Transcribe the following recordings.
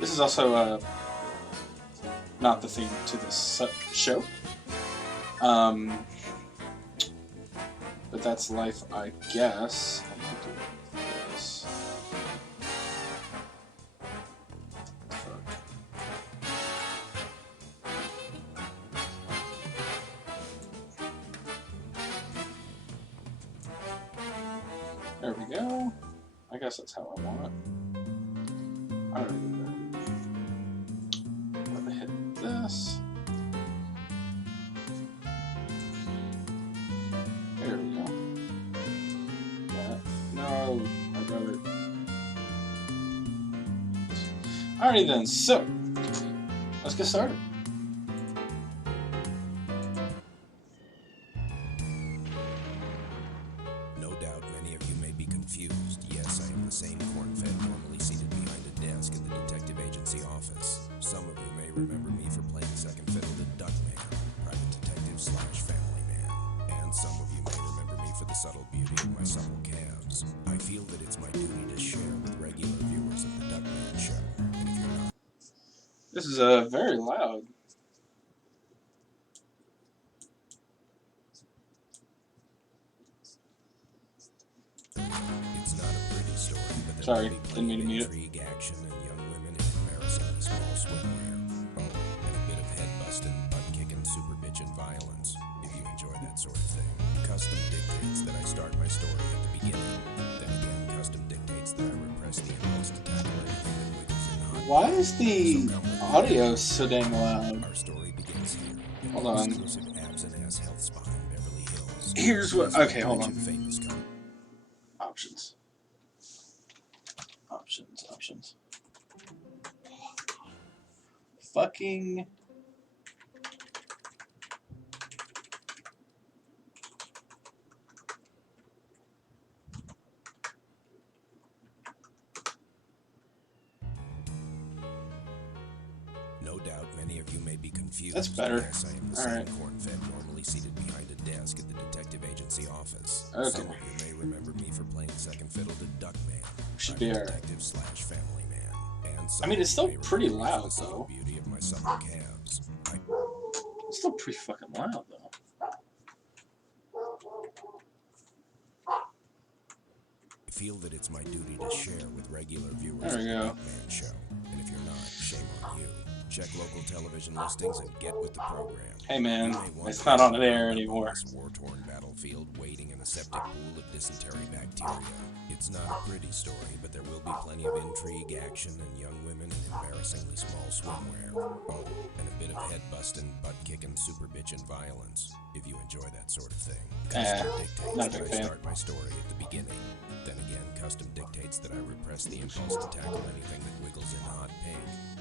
This is also not the theme to this show. But that's life, I guess. I'm gonna do this. Fuck. There we go. I guess that's how I want it. I don't know. Let me hit this. There we go. No, I'd rather. Alrighty then, so let's get started. No doubt many of you may be confused. Yes, I am the same corn-fed normally seated behind a desk in the detective agency office. Some of you may remember me for playing second fiddle to Duckman, private detective / family man. And some of you may remember me for the subtle beauty of my supple calves. I feel that it's my duty to share with regular viewers of the Duckman show. And if you're not... This is very loud. It's not a pretty story, but there Sorry, will be didn't mean to plenty mute of intrigue, action, and young women in embarrassingly small swimwear. Oh, and a bit of head-busting, butt-kicking, super bitchin' violence, if you enjoy that sort of thing. Custom dictates that I start my story at the beginning. Then again, custom dictates that I repress the impulse to tackle anything that wiggles in hot. Why is the So come with me audio now. so dang loud? Our story begins here. in Hold the on. Exclusive abs and ass health spa in Beverly Hills. Here's what. Okay, hold Rich on. and famous company. Options. Options. Options. Fucking. No doubt many of you may be confused. That's better. Yes, I am the All same right. corn-fed normally seated behind a desk at the detective agency office. Okay. Some of you may remember me for playing second fiddle to Duckman, Should be private alright. detective / family man. And some I mean, of it's you still may pretty remember me for loud, the subtle though. beauty of my supple calves. I It's still pretty fucking loud, though. feel that it's my duty to share with regular viewers There of we the go. Duckman show. And if you're not, shame on you. Check local television listings and get with the program. Hey, man, You may wonder it's not on why the I'm air up on anymore. this war-torn battlefield waiting in a septic pool of dysentery bacteria. It's not a pretty story, but there will be plenty of intrigue, action, and young women in embarrassingly small swimwear. Oh, and a bit of head-busting, butt-kicking, super bitchin' violence, if you enjoy that sort of thing. Custom dictates not a that big I fan. start my story at the beginning. Then again, custom dictates that I repress the impulse to tackle anything that wiggles in hot pink.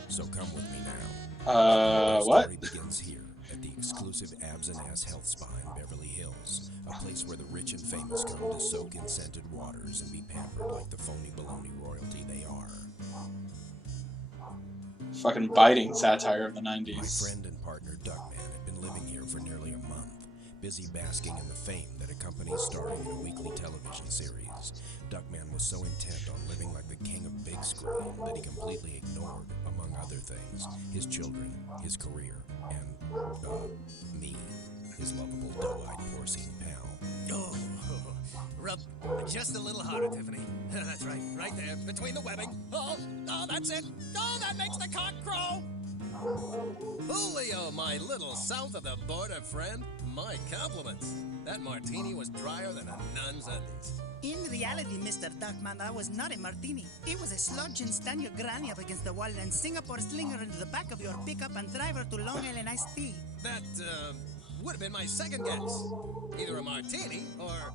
So come with me now. Our What? story begins here at the exclusive Abs and Ass Health Spa in Beverly Hills, a place where the rich and famous come to soak in scented waters and be pampered like the phony baloney royalty they are. Fucking biting satire of the My 90s. friend and partner Duckman had been living here for nearly a month, busy basking in the fame that accompanies starring in a weekly television series. Duckman was so intent on living like the king of big screen that he completely ignored, among other things, his children, his career, and, me, his lovable doe-eyed porcine pal. Oh, rub just a little harder, Tiffany. That's right there, between the webbing. Oh, that's it. Oh, that makes the cock crow. Julio, my little south of the border friend, my compliments. That martini was drier than a nun's undies. In reality, Mr. Duckman, that was not a martini. It was a sludge and stand your granny up against the wall and Singapore slinger into the back of your pickup and drive her to Long Island iced tea. That, would have been my second guess. Either a martini or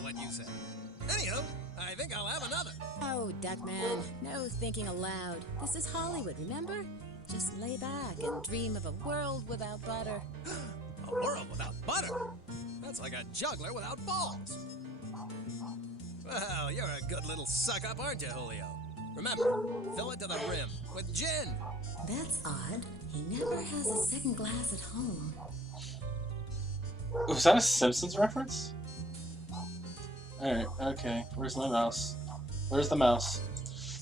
what you said. Anyhow, I think I'll have another. Oh, Duckman, no thinking aloud. This is Hollywood, remember? Just lay back and dream of a world without butter. A world without butter? That's like a juggler without balls. Well, you're a good little suck-up, aren't you, Julio? Remember, fill it to the rim with gin. That's odd. He never has a second glass at home. Was that a Simpsons reference? Alright, okay. Where's my mouse? Where's the mouse?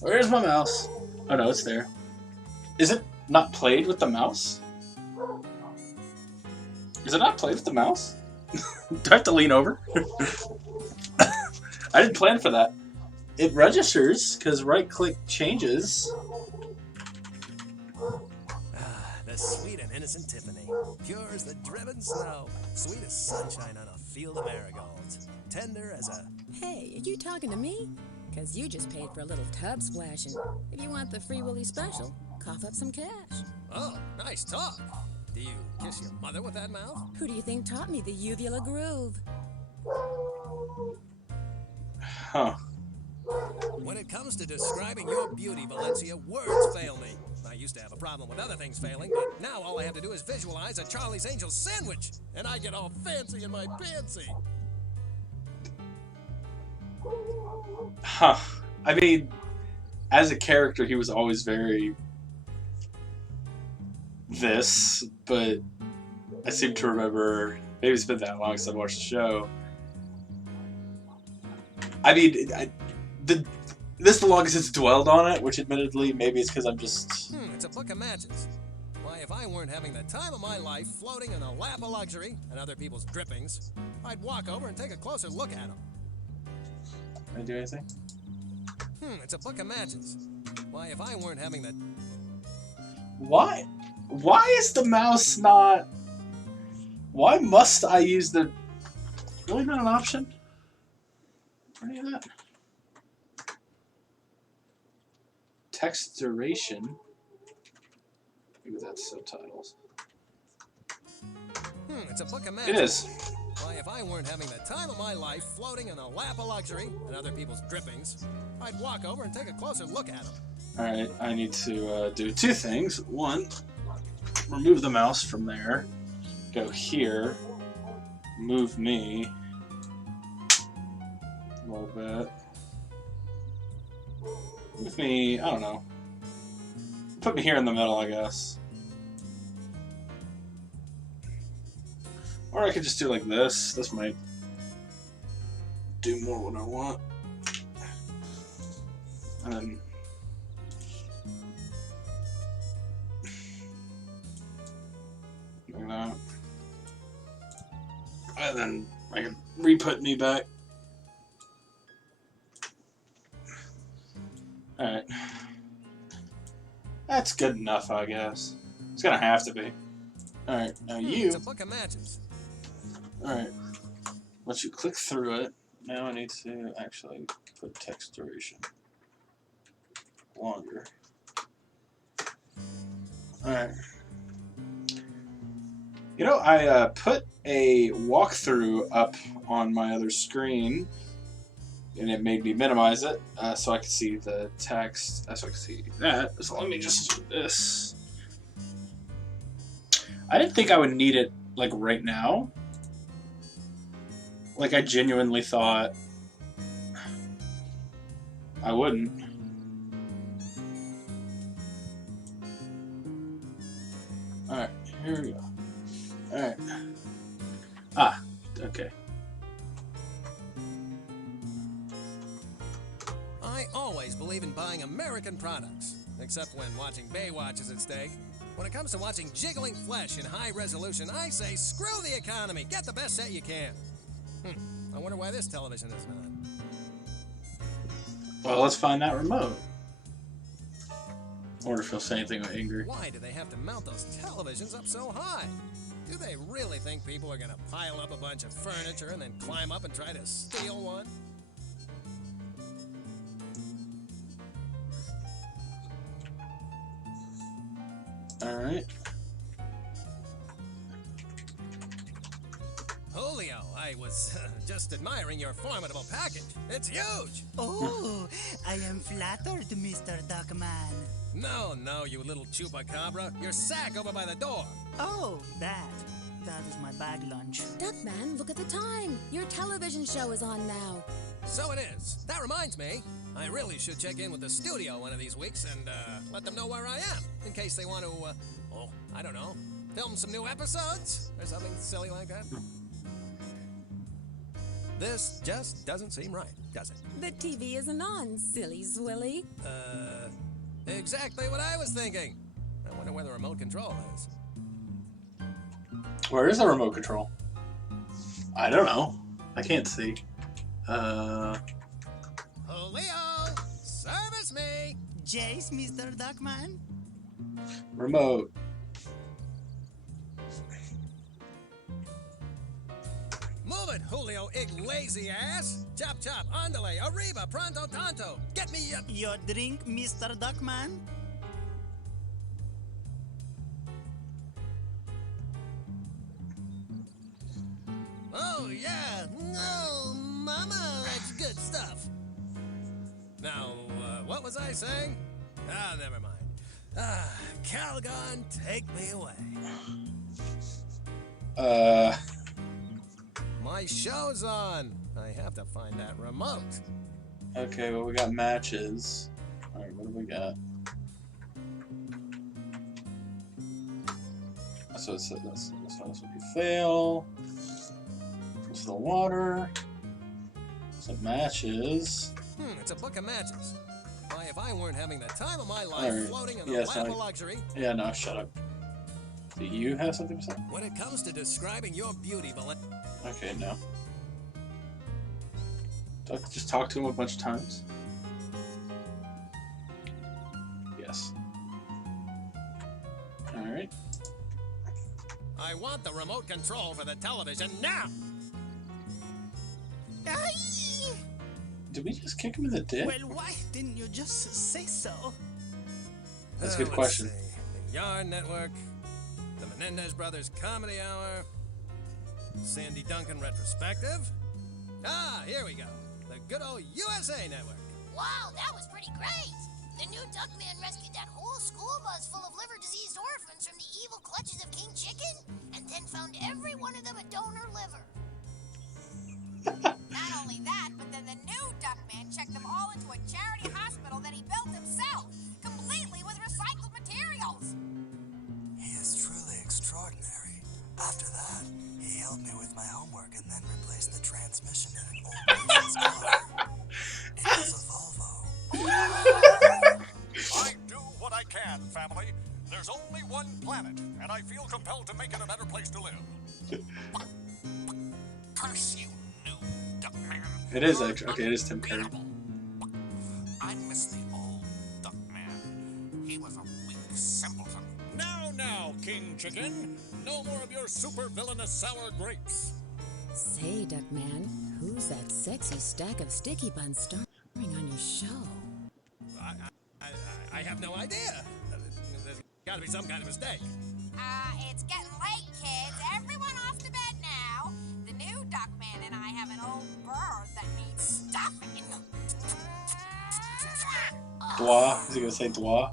Where's my mouse? Oh no, it's there. Is it not played with the mouse? Is it not played with the mouse? Do I have to lean over? I didn't plan for that. It registers because right-click changes. Ah, the sweet and innocent Tiffany. Pure as the driven snow. Sweet as sunshine on a field of marigolds. Tender as a... Hey, are you talking to me? Because you just paid for a little tub splashing. If you want the Free Willy special, cough up some cash. Oh, nice talk. Do you kiss your mother with that mouth? Who do you think taught me the uvula groove? Huh. When it comes to describing your beauty, Valencia, words fail me. I used to have a problem with other things failing, but now all I have to do is visualize a Charlie's Angels sandwich, and I get all fancy in my pantsy. Huh. I mean, as a character, he was always very this, but I seem to remember, maybe it's been that long since I watched the show. I mean, this is the longest it's dwelled on it, which admittedly, maybe it's because I'm just... It's a book of matches. Why, if I weren't having the time of my life floating in a lap of luxury and other people's drippings, I'd walk over and take a closer look at them. Can I do anything? It's a book of matches. Why, if I weren't having the... Why? Why is the mouse not... Why must I use the... Really not an option? For any of that? Text duration. Maybe that's subtitles. It's a book of matches. It is. Why, if I weren't having the time of my life floating in a lap of luxury and other people's drippings, I'd walk over and take a closer look at them. Alright, I need to do two things. One, remove the mouse from there. Go here. Move me a little bit. Move me, I don't know. Put me here in the middle, I guess. Or I could just do like this. This might do more what I want. And then like that. And then I can re-put me back. Alright. That's good enough, I guess. It's gonna have to be. Alright, now you... It's a book of matches. Alright. Once you click through it, now I need to actually put text duration longer. Alright. You know, I put a walkthrough up on my other screen, and it made me minimize it so I could see the text, so I could see that. So let me just do this. I didn't think I would need it, like, right now. Like, I genuinely thought I wouldn't. Alright, here we go. Alright. Ah, okay. I always believe in buying American products, except when watching Baywatch is at stake. When it comes to watching jiggling flesh in high resolution, I say screw the economy. Get the best set you can. I wonder why this television isn't on. Well, let's find that remote. I wonder if he'll say anything angry. Why do they have to mount those televisions up so high? Do they really think people are going to pile up a bunch of furniture and then climb up and try to steal one? Alright. Julio, I was just admiring your formidable package. It's huge! Oh, I am flattered, Mr. Duckman. No, you little chupacabra. Your sack over by the door. Oh, that is my bag lunch. Duckman, look at the time. Your television show is on now. So it is. That reminds me, I really should check in with the studio one of these weeks and let them know where I am, in case they want to, I don't know, film some new episodes or something silly like that. This just doesn't seem right, does it? The TV isn't on, silly Zwilly. Exactly what I was thinking. I wonder where the remote control is. Where is the remote control? I don't know. I can't see. Julio! Service me! Jace, Mr. Duckman. Remote. Move it, Julio, lazy ass! Chop chop, andale, arriba, pronto tanto! Get me Your drink, Mr. Duckman. Oh, yeah! No, mama, that's good stuff! Now, what was I saying? Ah, never mind. Calgon, take me away. My show's on! I have to find that remote. Okay, well, we got matches. Alright, what do we got? So it said this one would be fail. It's the water. Some matches. It's a book of matches. Why, if I weren't having the time of my life Alright. floating in the Yes, lap of luxury, Yeah, no, shut up. Do you have something to say? when it comes to describing your beauty, Okay, no. Duck, just talk to him a bunch of times. Yes. Alright. I want the remote control for the television now! Aye. Did we just kick him in the dick? Well, why didn't you just say so? That's a good Let's question. see. The Yarn Network, the Menendez Brothers Comedy Hour, Sandy Duncan Retrospective. Ah, here we go. The good old USA Network. Wow, that was pretty great! The new Duckman rescued that whole school bus full of liver-diseased orphans from the evil clutches of King Chicken, and then found every one of them a donor liver. Not only that, but then the new Duckman checked them all into a charity hospital that he built himself, completely with recycled materials. He is truly extraordinary. After that, he helped me with my homework and then replaced the transmission in an old person's car. It was a Volvo. I do what I can, family. There's only one planet, and I feel compelled to make it a better place to live. Curse you, new Duckman. It is actually. Okay, it is Tim Curry. I miss the old Duckman. He was a weak simpleton. Now, King Chicken. No more of your super villainous sour grapes. Say, Duckman, who's that sexy stack of sticky buns starring on your show? I have no idea. There's got to be some kind of mistake. It's getting late, kids. Everyone off to bed now. The new Duckman and I have an old bird that needs stuffing. Dwa. Is he gonna say Dwa?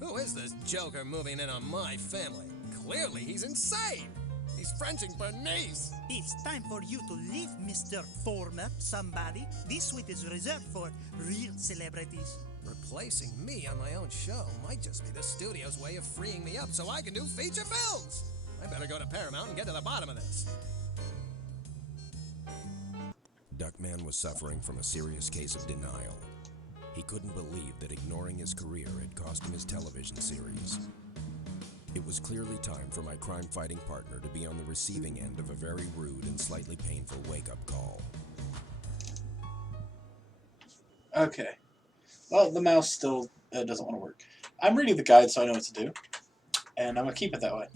Who is this joker moving in on my family? Clearly, he's insane. He's Frenching Bernice. It's time for you to leave, Mr. Former Somebody. This suite is reserved for real celebrities. Replacing me on my own show might just be the studio's way of freeing me up so I can do feature films. I better go to Paramount and get to the bottom of this. Duckman was suffering from a serious case of denial. He couldn't believe that ignoring his career had cost him his television series. It was clearly time for my crime-fighting partner to be on the receiving end of a very rude and slightly painful wake-up call. Okay. Well, the mouse still doesn't want to work. I'm reading the guide so I know what to do. And I'm going to keep it that way.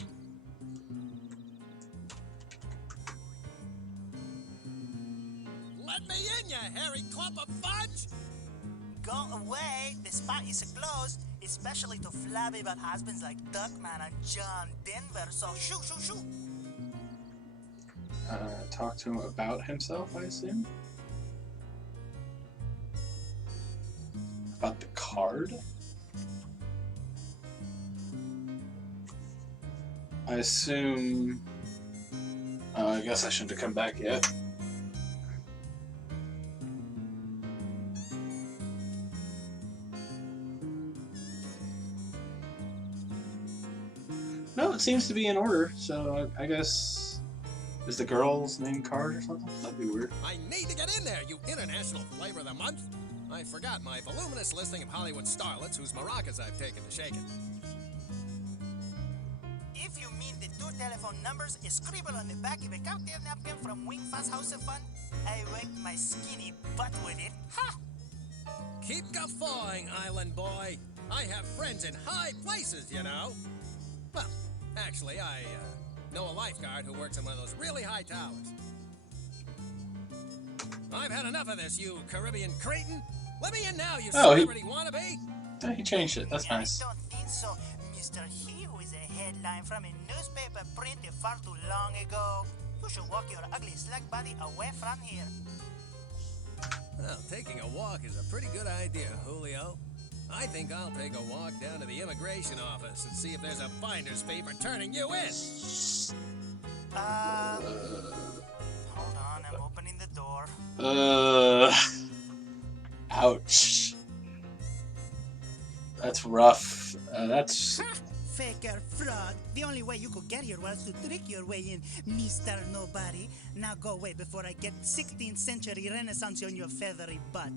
Let me in, you hairy clump of fudge! Go away. The spot is closed, especially to flabby but husbands like Duckman and John Denver. So shoo, shoo, shoo. Talk to him about himself, I assume? About the card? I assume... I guess I shouldn't have come back yet. it seems to be in order, so I guess... Is the girl's name Card or something? That'd be weird. I need to get in there, you international flavor of the month. I forgot my voluminous listing of Hollywood starlets whose maracas I've taken to shaking. If you mean the 2 telephone numbers scribbled on the back of a cocktail napkin from Wing Fuzz House of Fun, I wiped my skinny butt with it. Ha! Keep guffawing, island boy. I have friends in high places, you know. Well, actually, I know a lifeguard who works in one of those really high towers. I've had enough of this, you Caribbean cretin. Let me in now, you celebrity wannabe. He changed it. That's nice. I don't think so, Mr. He, who is a headline from a newspaper printed far too long ago. You should walk your ugly slug body away from here. Well, taking a walk is a pretty good idea, Julio. I think I'll take a walk down to the immigration office and see if there's a finder's fee for turning you in. Hold on, I'm opening the door. Ouch. That's rough. That's... Faker fraud. The only way you could get here was to trick your way in, Mr. Nobody. Now go away before I get 16th century Renaissance on your feathery butt.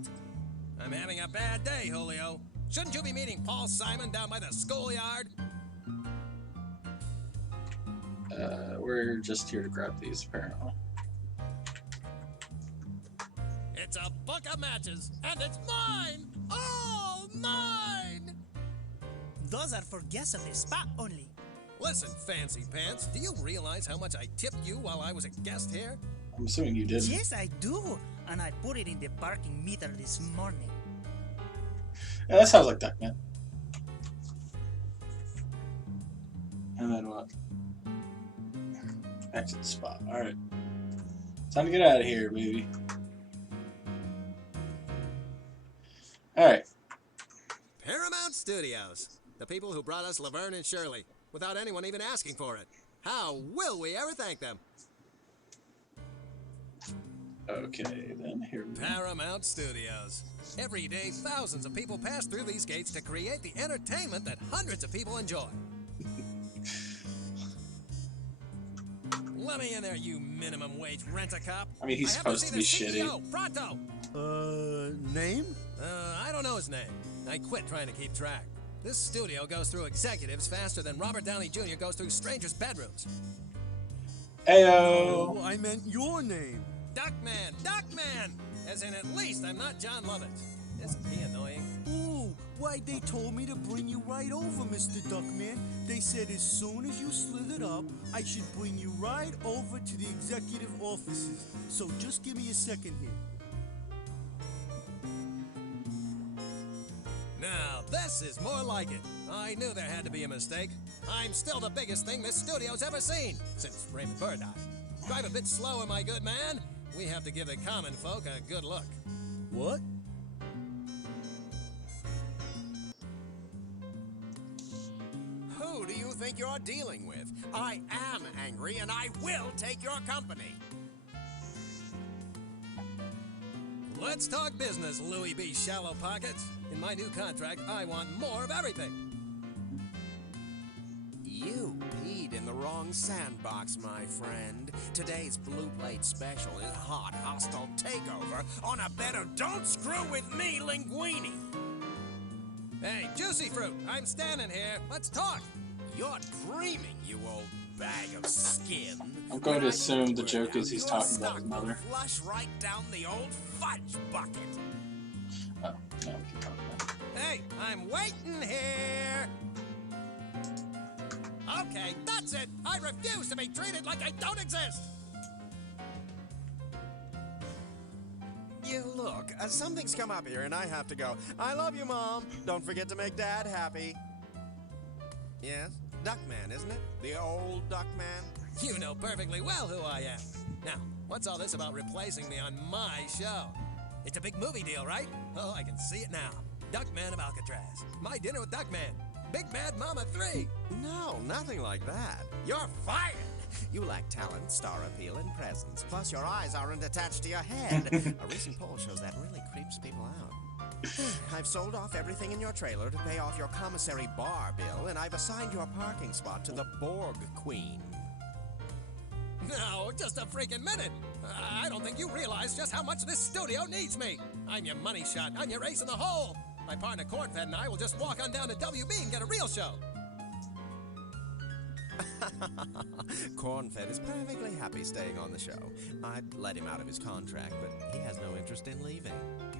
I'm having a bad day, Julio. Shouldn't you be meeting Paul Simon down by the schoolyard? We're just here to grab these, apparently. It's a book of matches, and it's mine! All mine! Those are for guests of the spa only. Listen, Fancy Pants, do you realize how much I tipped you while I was a guest here? I'm assuming you didn't. Yes, I do. And I put it in the parking meter this morning. Yeah, that sounds like Duckman. And then what? Exit spot. Alright. Time to get out of here, baby. Alright. Paramount Studios. The people who brought us Laverne and Shirley, without anyone even asking for it. How will we ever thank them? Okay, then here we go. Paramount Studios. Every day, thousands of people pass through these gates to create the entertainment that hundreds of people enjoy. Let me in there, you minimum wage rent-a-cop. I mean, he's supposed to be CEO. shitty. Pronto! Name? I don't know his name. I quit trying to keep track. This studio goes through executives faster than Robert Downey Jr. goes through strangers' bedrooms. Ayo! Oh, I meant your name. Duckman! Duckman! As in, at least I'm not John Lovitz. Isn't he annoying? Ooh, why, they told me to bring you right over, Mr. Duckman. They said as soon as you slithered up, I should bring you right over to the executive offices. So just give me a second here. Now, this is more like it. I knew there had to be a mistake. I'm still the biggest thing this studio's ever seen, since Raymond Burr died. Drive a bit slower, my good man. We have to give the common folk a good look. What? Who do you think you're dealing with? I am angry, and I will take your company. Let's talk business, Louis B. Shallow Pockets. In my new contract, I want more of everything. You peed in the wrong sandbox, my friend. Today's Blue Plate special is hot, hostile takeover on a better don't screw with me linguine. Hey, Juicy Fruit, I'm standing here. Let's talk. You're dreaming, you old bag of skin. I'm going to assume the joke is he's talking about his Your stock will mother. flush right down the old fudge bucket. Oh, no, we can talk about it. Hey, I'm waiting here. Okay, that's it. I refuse to be treated like I don't exist. You look, something's come up here and I have to go. I love you, Mom. Don't forget to make Dad happy. Yes? Duckman, isn't it? The old Duckman? You know perfectly well who I am. Now, what's all this about replacing me on my show? It's a big movie deal, right? Oh, I can see it now. Duckman of Alcatraz. My Dinner with Duckman. Big Bad Mama 3. No, nothing like that. You're fired! You lack talent, star appeal, and presence. Plus, your eyes aren't attached to your head. A recent poll shows that really creeps people out. I've sold off everything in your trailer to pay off your commissary bar bill, and I've assigned your parking spot to the Borg Queen. No, just a freaking minute. I don't think you realize just how much this studio needs me. I'm your money shot. I'm your ace in the hole. My partner Cornfed and I will just walk on down to WB and get a real show. Cornfed is perfectly happy staying on the show. I'd let him out of his contract, but he has no interest in leaving.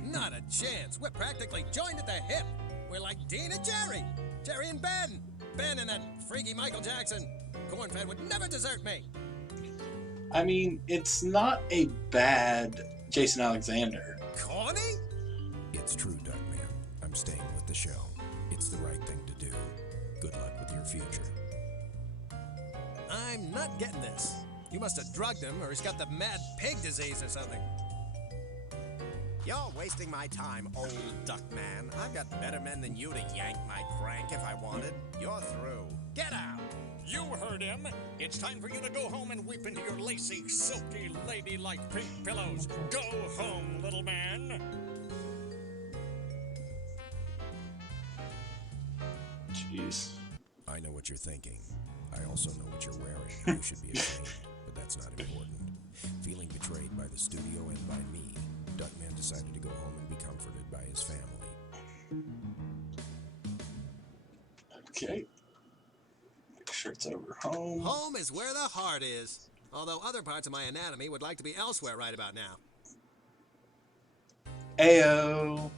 Not a chance. We're practically joined at the hip. We're like Dean and Jerry. Jerry and Ben. Ben and that freaky Michael Jackson. Cornfed would never desert me. I mean, it's not a bad Jason Alexander. Corny? It's true, Duckman. I'm staying with the show. It's the right thing to do. Good luck with your future. I'm not getting this. You must have drugged him, or he's got the mad pig disease or something. You're wasting my time, old Duckman. I've got better men than you to yank my crank if I wanted. You're through. Get out! You heard him. It's time for you to go home and weep into your lacy, silky, ladylike pink pillows. Go home, little man. Jeez. I know what you're thinking. I also know what you're wearing. You should be ashamed, but that's not important. Feeling betrayed by the studio and by me, Duckman decided to go home and be comforted by his family. Okay. Make sure it's over home. Home is where the heart is. Although other parts of my anatomy would like to be elsewhere right about now. Ayo.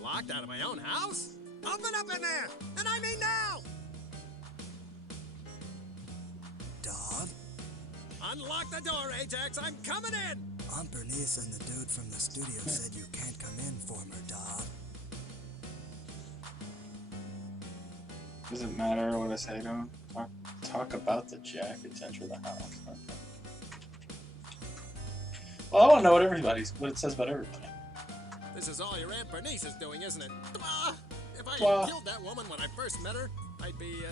Locked out of my own house? Open up in there! And I mean now! Dog? Unlock the door, Ajax! I'm coming in! Aunt Bernice and the dude from the studio said you can't come in, former dog. Doesn't matter what I say to him. Talk about the jackets, enter the house. Okay. Well, I want to know what it says about everybody. This is all your Aunt Bernice is doing, isn't it? If I Well- had killed that woman when I first met her, I'd be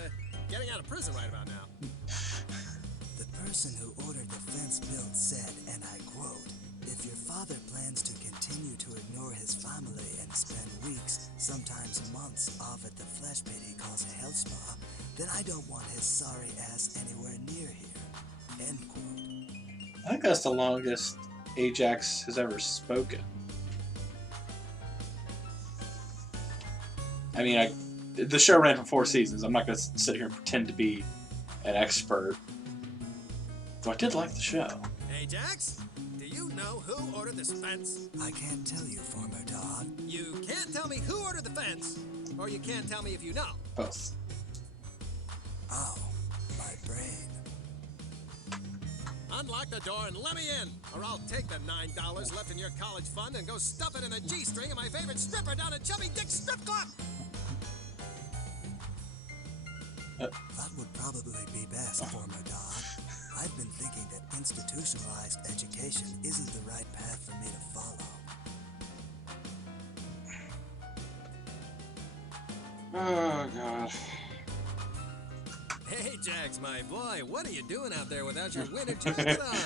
getting out of prison right about now. The person who ordered the fence built said, and I quote, "If your father plans to continue to ignore his family and spend weeks, sometimes months, off at the flesh pit he calls a health spa, then I don't want his sorry ass anywhere near here." End quote. I think that's the longest Ajax has ever spoken. I mean, the show ran for 4 seasons. I'm not going to sit here and pretend to be an expert. Though I did like the show. Ajax, do you know who ordered this fence? I can't tell you, former dog. You can't tell me who ordered the fence, or you can't tell me if you know. Both. Ow, my brain. Unlock the door and let me in, or I'll take the $9 left in your college fund and go stuff it in the G-string of my favorite stripper down at Chubby Dick's Strip Club. That would probably be best, former dog. I've been thinking that institutionalized education isn't the right path for me to follow. Oh, God. Hey, Jax, my boy, what are you doing out there without your winter jacket on?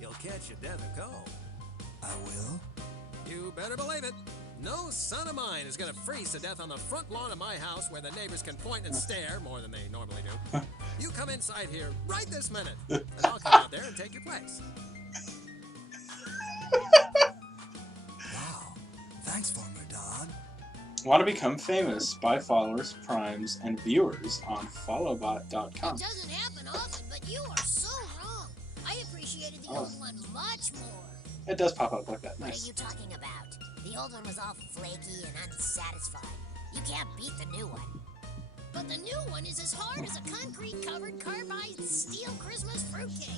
You'll catch your death of cold. I will? You better believe it. No son of mine is gonna freeze to death on the front lawn of my house where the neighbors can point and stare more than they normally do. You come inside here right this minute, and I'll come out there and take your place. Wow. Thanks, former dog. Want to become famous? Buy followers, primes, and viewers on followbot.com. It doesn't happen often, but you are so wrong. I appreciated the old one much more. It does pop up like that. What Nice. are you talking about? The old one was all flaky and unsatisfied. You can't beat the new one. But the new one is as hard as a concrete-covered carbide steel Christmas fruitcake.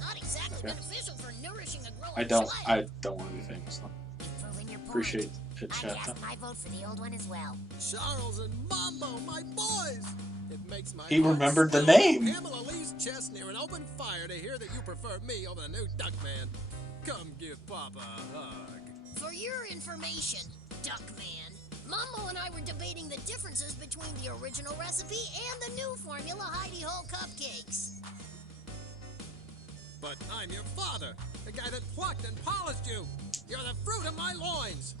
Not exactly beneficial for nourishing a growing I don't child. want to be famous. Though. You've proven your point. Appreciate it, I chat. cast my vote for the old one as well. Charles and Mambo, my boys! It makes my He heart remembered the swell name. Pamela Lee's chest near an open fire to hear that you prefer me over the new Duckman. Come give Papa a hug. For your information, Duckman, Mumbo and I were debating the differences between the original recipe and the new formula Heidi Hole cupcakes. But I'm your father, the guy that plucked and polished you. You're the fruit of my loins.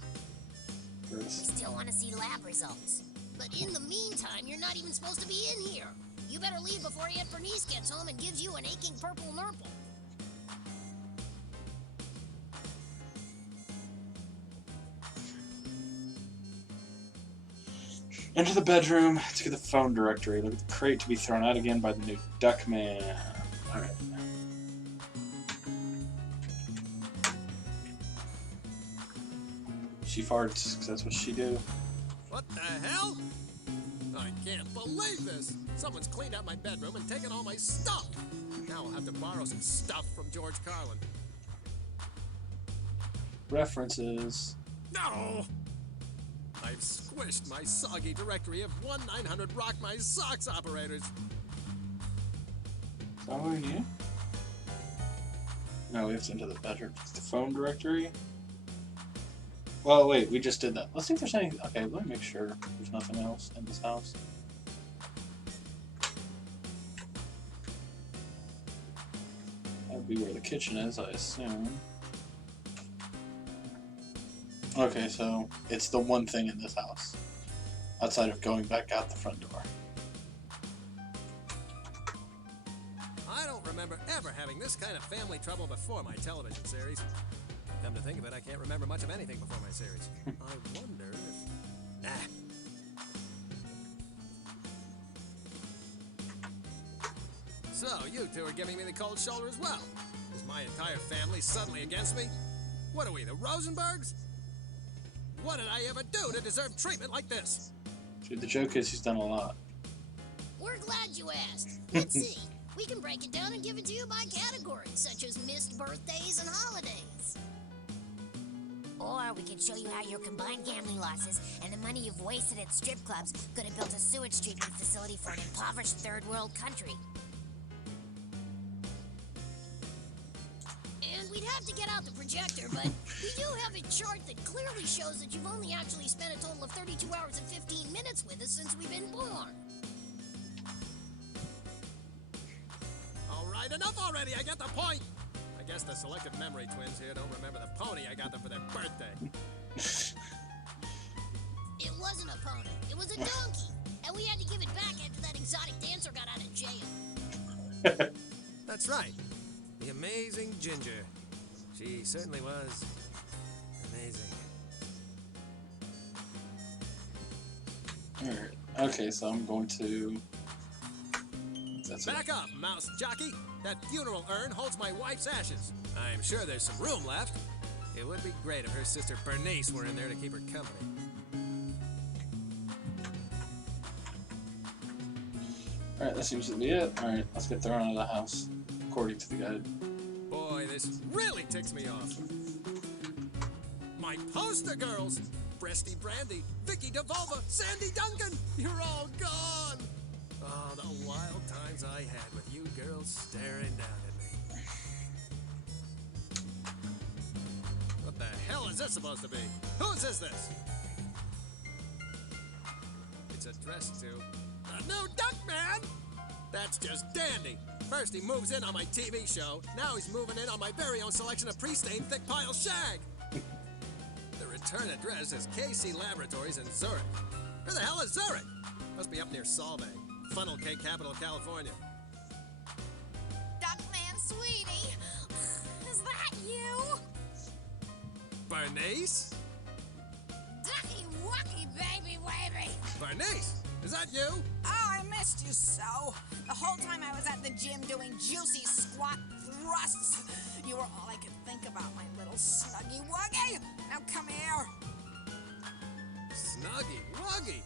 We still want to see lab results. But in the meantime, you're not even supposed to be in here. You better leave before Aunt Bernice gets home and gives you an aching purple nurple. Enter the bedroom to get the phone directory. Look at the crate to be thrown out again by the new Duckman. Alright. She farts, because that's what she do. What the hell? I can't believe this. Someone's cleaned out my bedroom and taken all my stuff. Now I'll have to borrow some stuff from George Carlin. References. No! I've squished my soggy directory of 1-900 Rock My Socks operators. Is that what we need? No, we have to enter the bedroom. The phone directory? Well, wait, we just did that. Let's see if there's anything. Okay, let me make sure there's nothing else in this house. That would be where the kitchen is, I assume. Okay, so it's the one thing in this house, outside of going back out the front door. I don't remember ever having this kind of family trouble before my television series. Come to think of it, I can't remember much of anything before my series. I wonder if... So, you two are giving me the cold shoulder as well. Is my entire family suddenly against me? What are we, the Rosenbergs? What did I ever do to deserve treatment like this? Dude, the joke is he's done a lot. We're glad you asked. Let's see. We can break it down and give it to you by categories, such as missed birthdays and holidays. Or we could show you how your combined gambling losses and the money you've wasted at strip clubs could have built a sewage treatment facility for an impoverished third world country. And we'd have to get out the projector, but we do have a chart that clearly shows that you've only actually spent a total of 32 hours and 15 minutes with us since we've been born. All right, enough already, I get the point. I guess the selective memory twins here don't remember the pony I got them for their birthday. It wasn't a pony, it was a donkey. And we had to give it back after that exotic dancer got out of jail. That's right. The amazing Ginger. She certainly was amazing. Alright, okay, so I'm going to... That's Back up, mouse jockey. That funeral urn holds my wife's ashes. I'm sure there's some room left. It would be great if her sister Bernice were in there to keep her company. Alright, that seems to be it. Alright, let's get thrown out of the house, according to the guide. Boy, this really ticks me off. My poster girls! Breasty Brandy, Vicky DeVolva, Sandy Duncan! You're all gone! Oh, the wild times I had with you girls staring down at me. What the hell is this supposed to be? Whose is this? It's addressed to the new Duckman! That's just dandy. First he moves in on my TV show, now he's moving in on my very own selection of pre-stained thick pile shag. The return address is KC Laboratories in Zurich. Where the hell is Zurich? Must be up near Solvay, funnel cake capital of California. Duckman, sweetie, is that you? Bernice? Ducky wucky, baby wavy. Bernice, is that you? Oh, I missed you so. The whole time I was at the gym doing juicy squat thrusts, you were all I could think about, my little snuggy wuggy. Now come here. Snuggy Wuggy?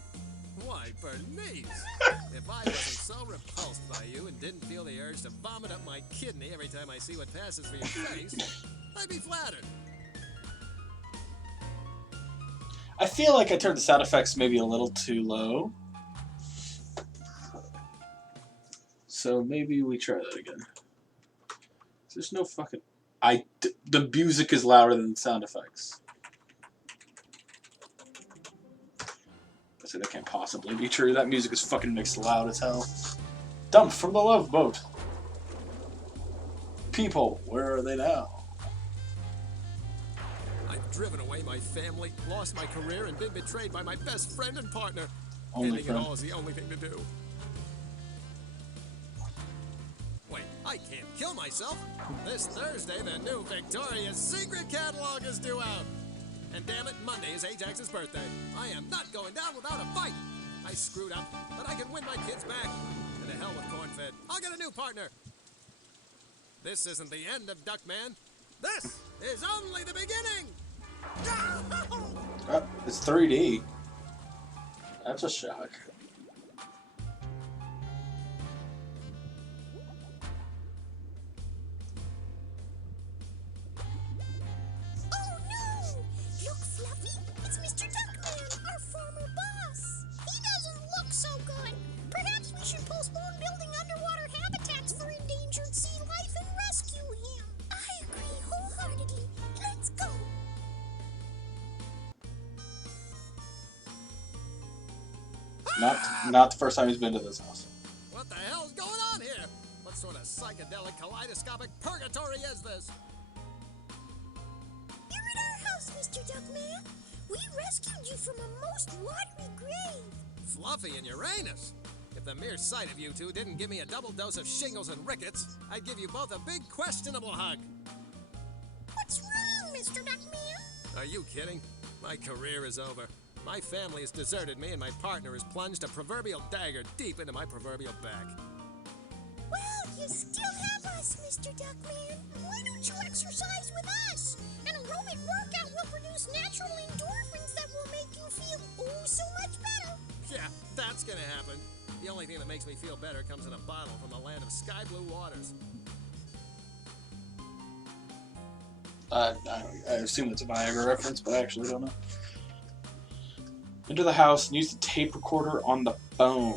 Why, Bernice, if I wasn't so repulsed by you and didn't feel the urge to vomit up my kidney every time I see what passes for your face, I'd be flattered. I feel like I turned the sound effects maybe a little too low. So maybe we try that again. There's no fucking... The music is louder than the sound effects. See, that can't possibly be true. That music is fucking mixed loud as hell. Dumped from the Love Boat. People, where are they now? I've driven away my family, lost my career, and been betrayed by my best friend and partner. Only Ending friend. it all is the only thing to do. Wait, I can't kill myself. This Thursday, the new Victoria's Secret catalog is due out. And damn it, Monday is Ajax's birthday. I am not going down without a fight. I screwed up, but I can win my kids back. And to hell with corn-fed. I'll get a new partner. This isn't the end of Duckman. This is only the beginning. It's 3D. That's a shock. Oh no! Look, Fluffy, it's Mr. Duckman, our former boss. He doesn't look so good. Perhaps we should postpone building underwater habitats for endangered sea life and rescue him. I agree wholeheartedly. Let's go. Not the first time he's been to this house. What the hell's going on here? What sort of psychedelic kaleidoscopic purgatory is this? You're in our house, Mr. Duckman. We rescued you from a most watery grave. Fluffy and Uranus. If the mere sight of you two didn't give me a double dose of shingles and rickets, I'd give you both a big questionable hug. What's wrong, Mr. Duckman? Are you kidding? My career is over. My family has deserted me and my partner has plunged a proverbial dagger deep into my proverbial back. Well, you still have us, Mr. Duckman. Why don't you exercise with us? An aerobic workout will produce natural endorphins that will make you feel oh so much better. Yeah, that's gonna happen. The only thing that makes me feel better comes in a bottle from the land of sky blue waters. I assume it's a Viagra reference, but I actually don't know. Enter the house and use the tape recorder on the phone.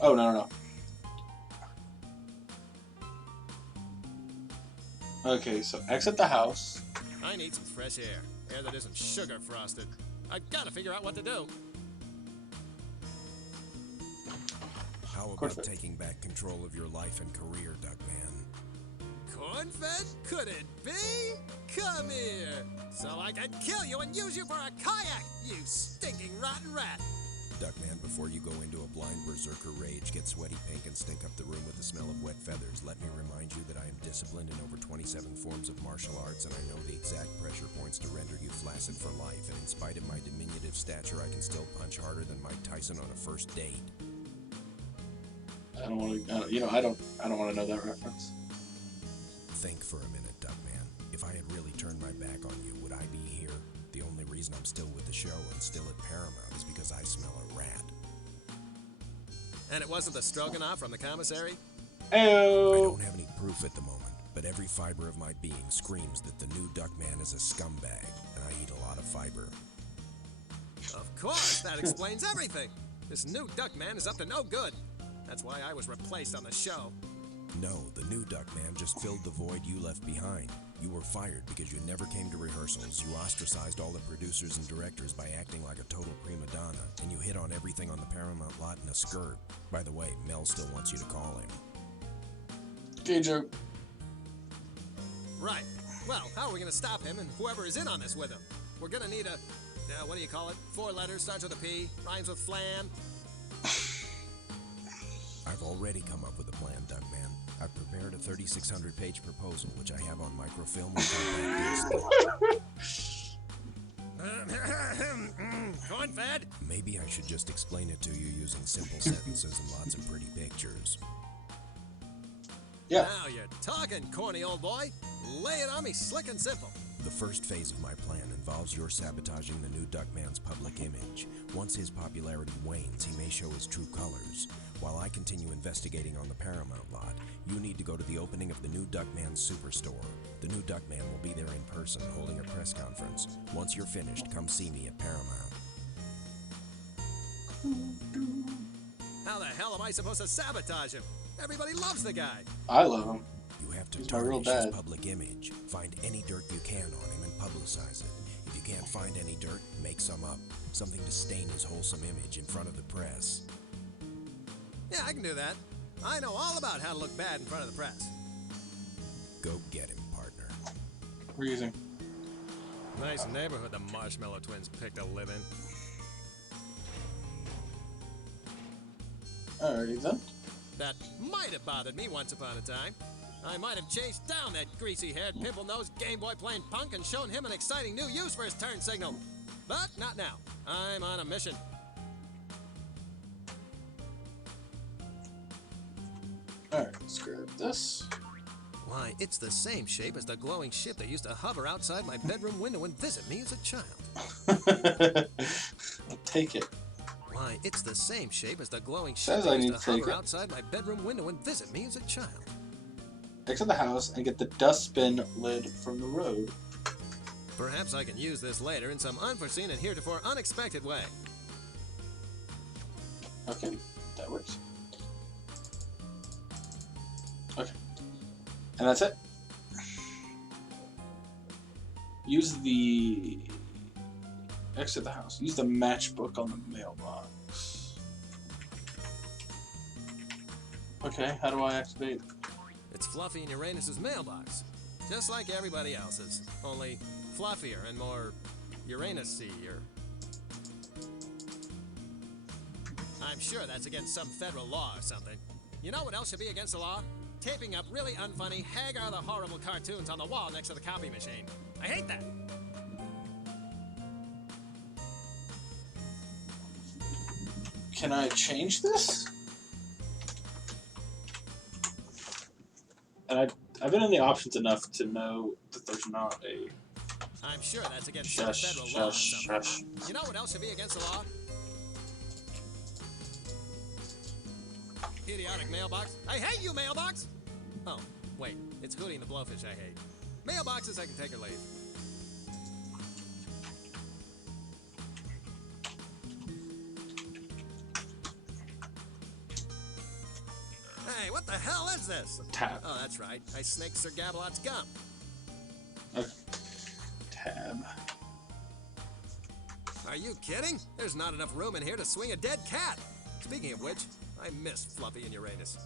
Oh, no. Okay, so exit the house. I need some fresh air that isn't sugar frosted. I've got to figure out what to do. How about taking back control of your life and career, Duckman? Corn-fed? Could it be? Come here, so I can kill you and use you for a kayak, you stinking rotten rat. Duckman, before you go into a blind berserker rage, get sweaty pink, and stink up the room with the smell of wet feathers, let me remind you that I am disciplined in over 27 forms of martial arts, and I know the exact pressure points to render you flaccid for life, and in spite of my diminutive stature, I can still punch harder than Mike Tyson on a first date. I don't want to know that reference. Think for a minute, Duckman. If I had really turned my back on you, would I be here? The only reason I'm still with the show and still at Paramount is because I smell a rat. And it wasn't the stroganoff from the commissary? Ew. I don't have any proof at the moment, but every fiber of my being screams that the new Duckman is a scumbag, and I eat a lot of fiber. Of course, that explains everything. This new Duckman is up to no good. That's why I was replaced on the show. No, the new Duckman just filled the void you left behind. You were fired because you never came to rehearsals, you ostracized all the producers and directors by acting like a total prima donna, and you hit on everything on the Paramount lot in a skirt. By the way, Mel still wants you to call him. Gay joke. Right. Well, how are we going to stop him and whoever is in on this with him? We're going to need a, what do you call it? 4 letters, starts with a P, rhymes with flan. I've already come up with a plan, Duckman. I've prepared a 3,600-page proposal, which I have on microfilm with disc. Corn-fed? Maybe I should just explain it to you using simple sentences and lots of pretty pictures. Yeah. Now you're talking, corny old boy. Lay it on me slick and simple. The first phase of my plan involves your sabotaging the new Duckman's public image. Once his popularity wanes, he may show his true colors. While I continue investigating on the Paramount lot, you need to go to the opening of the new Duckman Superstore. The new Duckman will be there in person, holding a press conference. Once you're finished, come see me at Paramount. How the hell am I supposed to sabotage him? Everybody loves the guy. I love him. You have to He's my real tarnish his dad. public image. Find any dirt you can on him and publicize it. If you can't find any dirt, make some up. Something to stain his wholesome image in front of the press. Yeah, I can do that. I know all about how to look bad in front of the press. Go get him, partner. We're using. Nice neighborhood the Marshmallow Twins picked to live in. Alrighty then. That might have bothered me once upon a time. I might have chased down that greasy-haired, pimple-nosed Game Boy playing punk and shown him an exciting new use for his turn signal. But not now. I'm on a mission. Alright, let's grab this. Why, it's the same shape as the glowing ship that used to hover outside my bedroom window and visit me as a child. I'll take it. Why, it's the same shape as the glowing ship Says I that need used to to take hover it. outside my bedroom window and visit me as a child. Exit the house and get the dustbin lid from the road. Perhaps I can use this later in some unforeseen and heretofore unexpected way. Okay, that works. Okay. And that's it. Use the... Exit the house. Use the matchbook on the mailbox. Okay, how do I activate? It's Fluffy and Uranus's mailbox. Just like everybody else's. Only fluffier and more Uranus-y or... I'm sure that's against some federal law or something. You know what else should be against the law? Taping up really unfunny Hagar the Horrible cartoons on the wall next to the copy machine. I hate that! Can I change this? And I've been in the options enough to know that there's not a... I'm sure that's against some federal law or something. You know what else should be against the law? Idiotic mailbox. I hate you, mailbox! Oh, wait. It's Hootie and the Blowfish I hate. Mailboxes I can take or leave. Hey, what the hell is this? Tab. Oh, that's right. I snaked Sir Gabelot's gum. Okay. Tab. Are you kidding? There's not enough room in here to swing a dead cat. Speaking of which, I miss Fluffy and Uranus.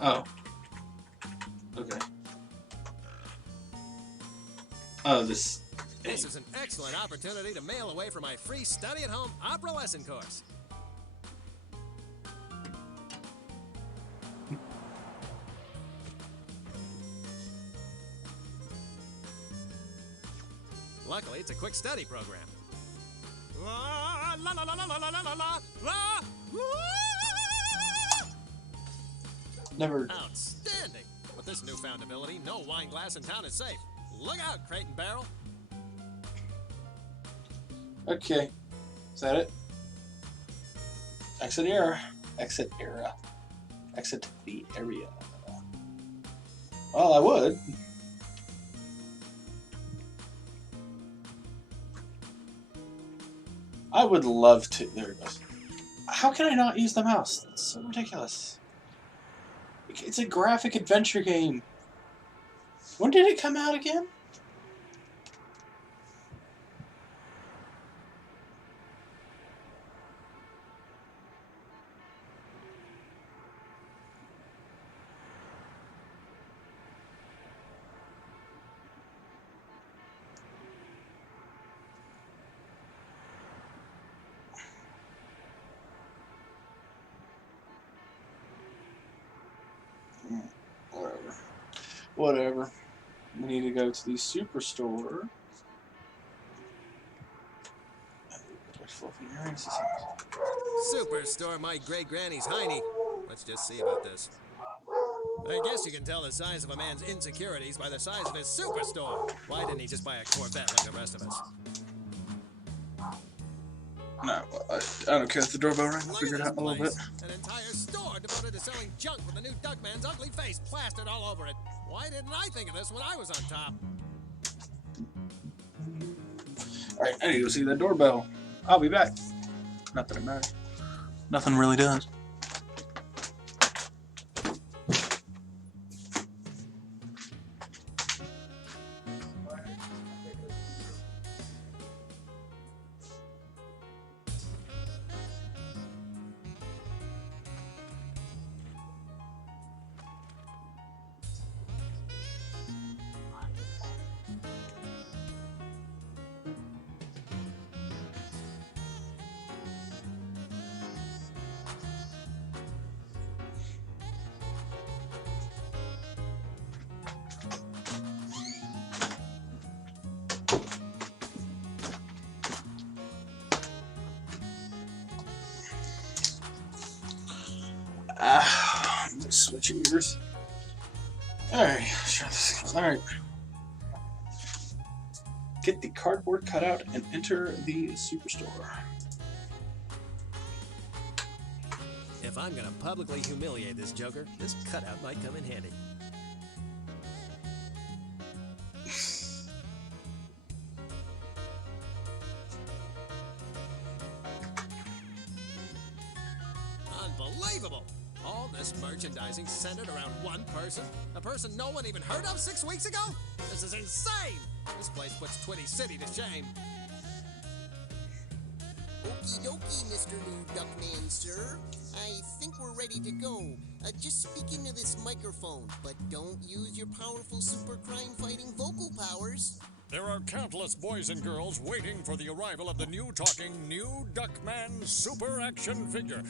Oh. Okay. Oh, this... This is an excellent opportunity to mail away for my free study-at-home opera lesson course. Luckily, it's a quick study program. La la la la la la la la la la. Never... Outstanding! With this newfound ability, no wine glass in town is safe. Look out, Crate and Barrel. Okay. Is that it? Exit era. Exit era. Exit the area. Well, I would. I would love to. There it goes. How can I not use the mouse? That's so ridiculous. It's a graphic adventure game. When did it come out again? Whatever. Whatever. We need to go to the superstore. Superstore my great granny's hiney. Let's just see about this. I guess you can tell the size of a man's insecurities by the size of his superstore. Why didn't he just buy a Corvette like the rest of us? No, I don't care if the doorbell rang. I'll figure it out a little bit. An entire store devoted to selling junk with the new Duckman's ugly face plastered all over it. Why didn't I think of this when I was on top? Alright, I need to go see that doorbell. I'll be back. Not that it matters. Nothing really does. Switch your ears. Alright, try this. Alright. Get the cardboard cutout and enter the superstore. If I'm gonna publicly humiliate this Joker, this cutout might come in handy. Unbelievable! All this merchandising centered around one person? A person no one even heard of 6 weeks ago? This is insane! This place puts Twitty City to shame. Okie dokie, Mr. New Duckman, sir. I think we're ready to go. Just speak into this microphone, but don't use your powerful super crime-fighting vocal powers. There are countless boys and girls waiting for the arrival of the new talking New Duckman super action figure.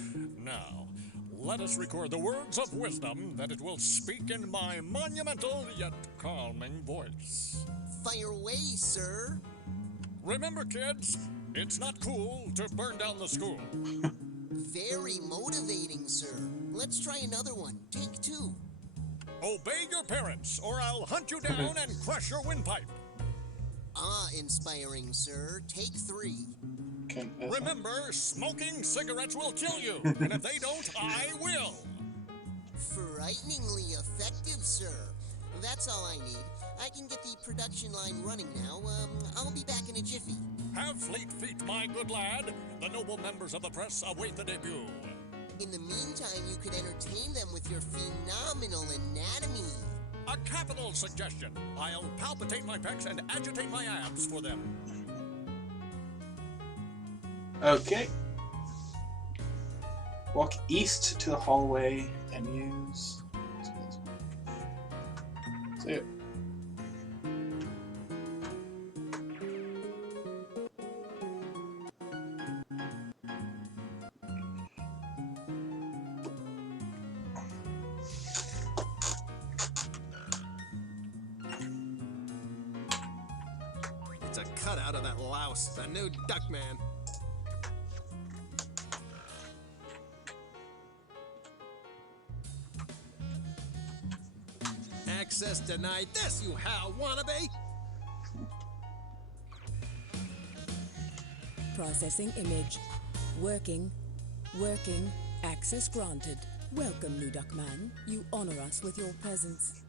Now, let us record the words of wisdom that it will speak in my monumental yet calming voice. Fire away, sir. Remember, kids, it's not cool to burn down the school. Very motivating, sir. Let's try another one. Take 2. Obey your parents, or I'll hunt you down and crush your windpipe. Inspiring, sir. Take 3. Remember, smoking cigarettes will kill you, and if they don't, I will. Frighteningly effective, sir. That's all I need. I can get the production line running now. I'll be back in a jiffy. Have fleet feet, my good lad. The noble members of the press await the debut. In the meantime, you could entertain them with your phenomenal anatomy. A capital suggestion. I'll palpitate my pecs and agitate my abs for them. Okay. Walk east to the hallway and use... See it. It's a cutout of that louse, the new Duckman. Access denied. This, you Hal wannabe! Processing image. Working. Working. Access granted. Welcome, new Duckman. You honor us with your presence.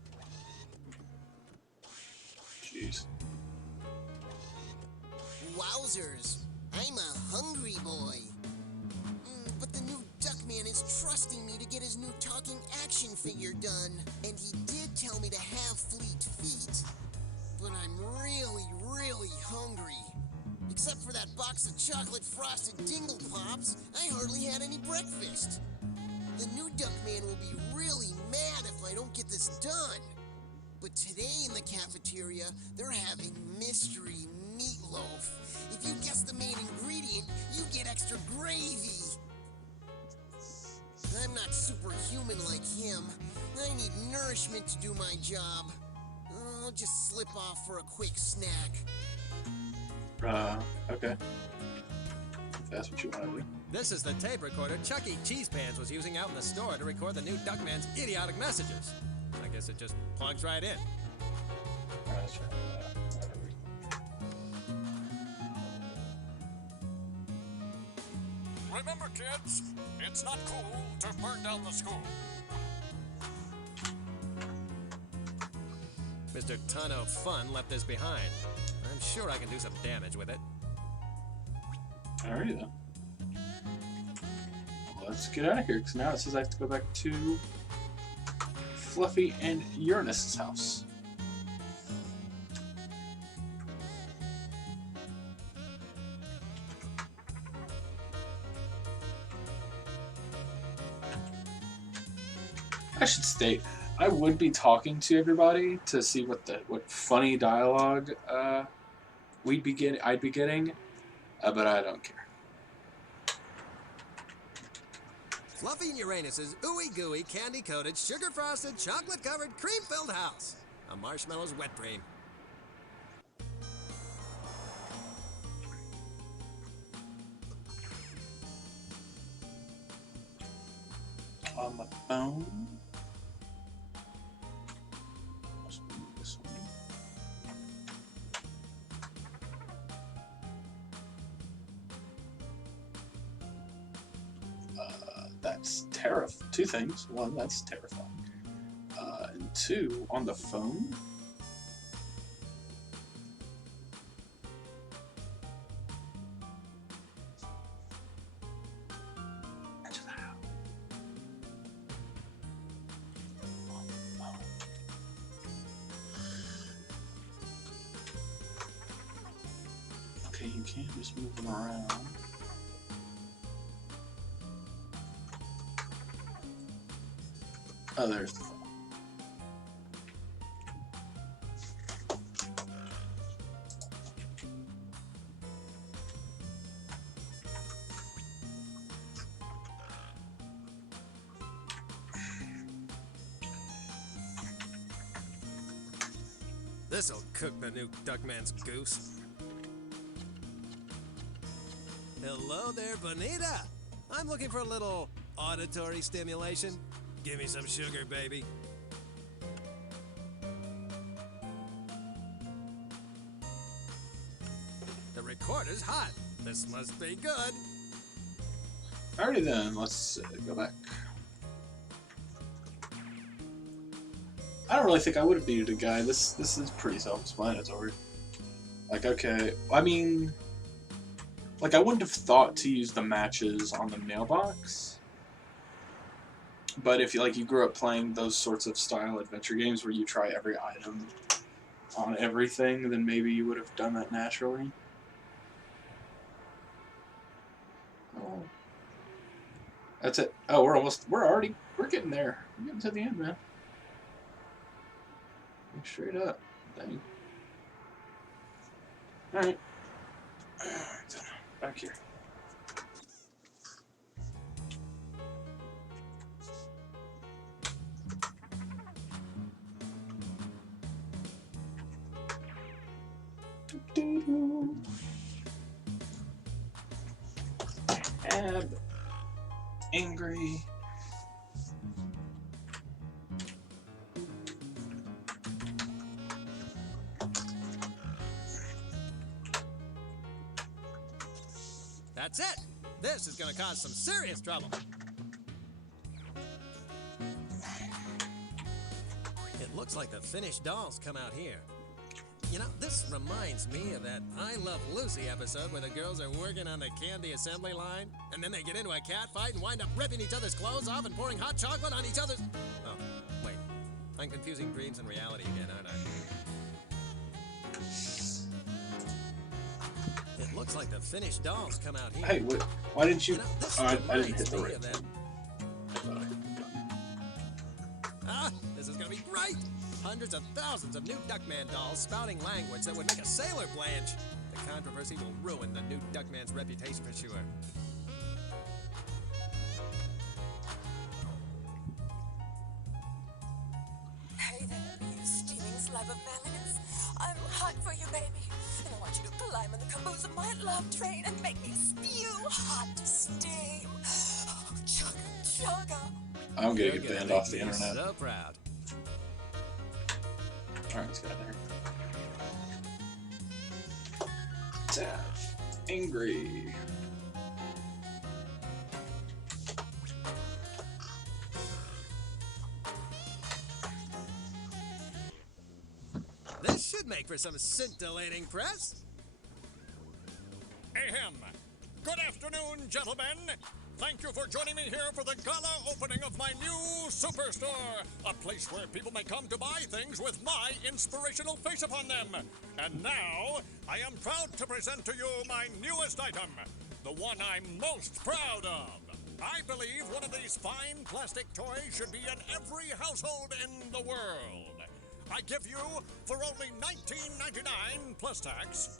Jeez. Wowzers. I'm a hungry boy. But the new Duckman is trusting me to get his new talking action figure done. And he did tell me to have fleet feet. But I'm really, really hungry. Except for that box of chocolate frosted dingle pops, I hardly had any breakfast. The new Duckman will be really mad if I don't get this done. But today in the cafeteria, they're having mystery meatloaf. If you guess the main ingredient, you get extra gravy. I'm not superhuman like him. I need nourishment to do my job. I'll just slip off for a quick snack. Okay. If that's what you want to do. This is the tape recorder Chucky Cheese Pants was using out in the store to record the new Duckman's idiotic messages. I guess it just plugs right in. Alright, let's try that. Remember, kids, it's not cool to burn down the school. Mr. Ton of Fun left this behind. I'm sure I can do some damage with it. Alrighty then. Let's get out of here, because now it says I have to go back to Fluffy and Uranus's house. I should state, I would be talking to everybody to see what funny dialogue I'd be getting, but I don't care. Fluffy and Uranus's ooey gooey, candy coated, sugar frosted, chocolate covered, cream filled house. A marshmallow's wet dream. On the phone. It's terrifying. Two things. One, that's terrifying. And two, on the phone. Enter the house. On the phone. Okay, you can't just move them around. Oh, there's the phone. This'll cook the new Duckman's goose. Hello there, Bonita. I'm looking for a little auditory stimulation. Give me some sugar, baby. The recorder's hot. This must be good. Alrighty then, let's go back. I don't really think I would have needed a guide. This is pretty self-explanatory. Like, okay, I mean, like I wouldn't have thought to use the matches on the mailbox. But if you grew up playing those sorts of style adventure games where you try every item on everything, then maybe you would have done that naturally. Oh. That's it. Oh, we're getting there. We're getting to the end, man. Straight up. Dang. Alright. Back here. Ab. Angry. That's it. This is gonna cause some serious trouble. It looks like the finished dolls come out here. You know, this reminds me of that I Love Lucy episode where the girls are working on the candy assembly line, and then they get into a cat fight and wind up ripping each other's clothes off and pouring hot chocolate on each other's... Oh, wait. I'm confusing dreams and reality again, aren't I? It looks like the finished dolls come out here. Hey, why didn't you... You know, this I didn't hit the reminds me right of that. Ah, this is gonna be great! Hundreds of thousands of new Duckman dolls spouting language that would make a sailor blanch. The controversy will ruin the new Duckman's reputation for sure. Hey there, you steaming slab of manliness. I'm hot for you, baby. And I want you to climb on the caboose of my love train and make me spew hot steam. Oh, chugga, chugga. I'm gonna get banned off the internet. So proud. Alright, let's get out there. Tab. Angry. This should make for some scintillating press. Ahem. Good afternoon, gentlemen. Thank you for joining me here for the gala opening of my new superstore. A place where people may come to buy things with my inspirational face upon them. And now, I am proud to present to you my newest item. The one I'm most proud of. I believe one of these fine plastic toys should be in every household in the world. I give you, for only $19.99 plus tax,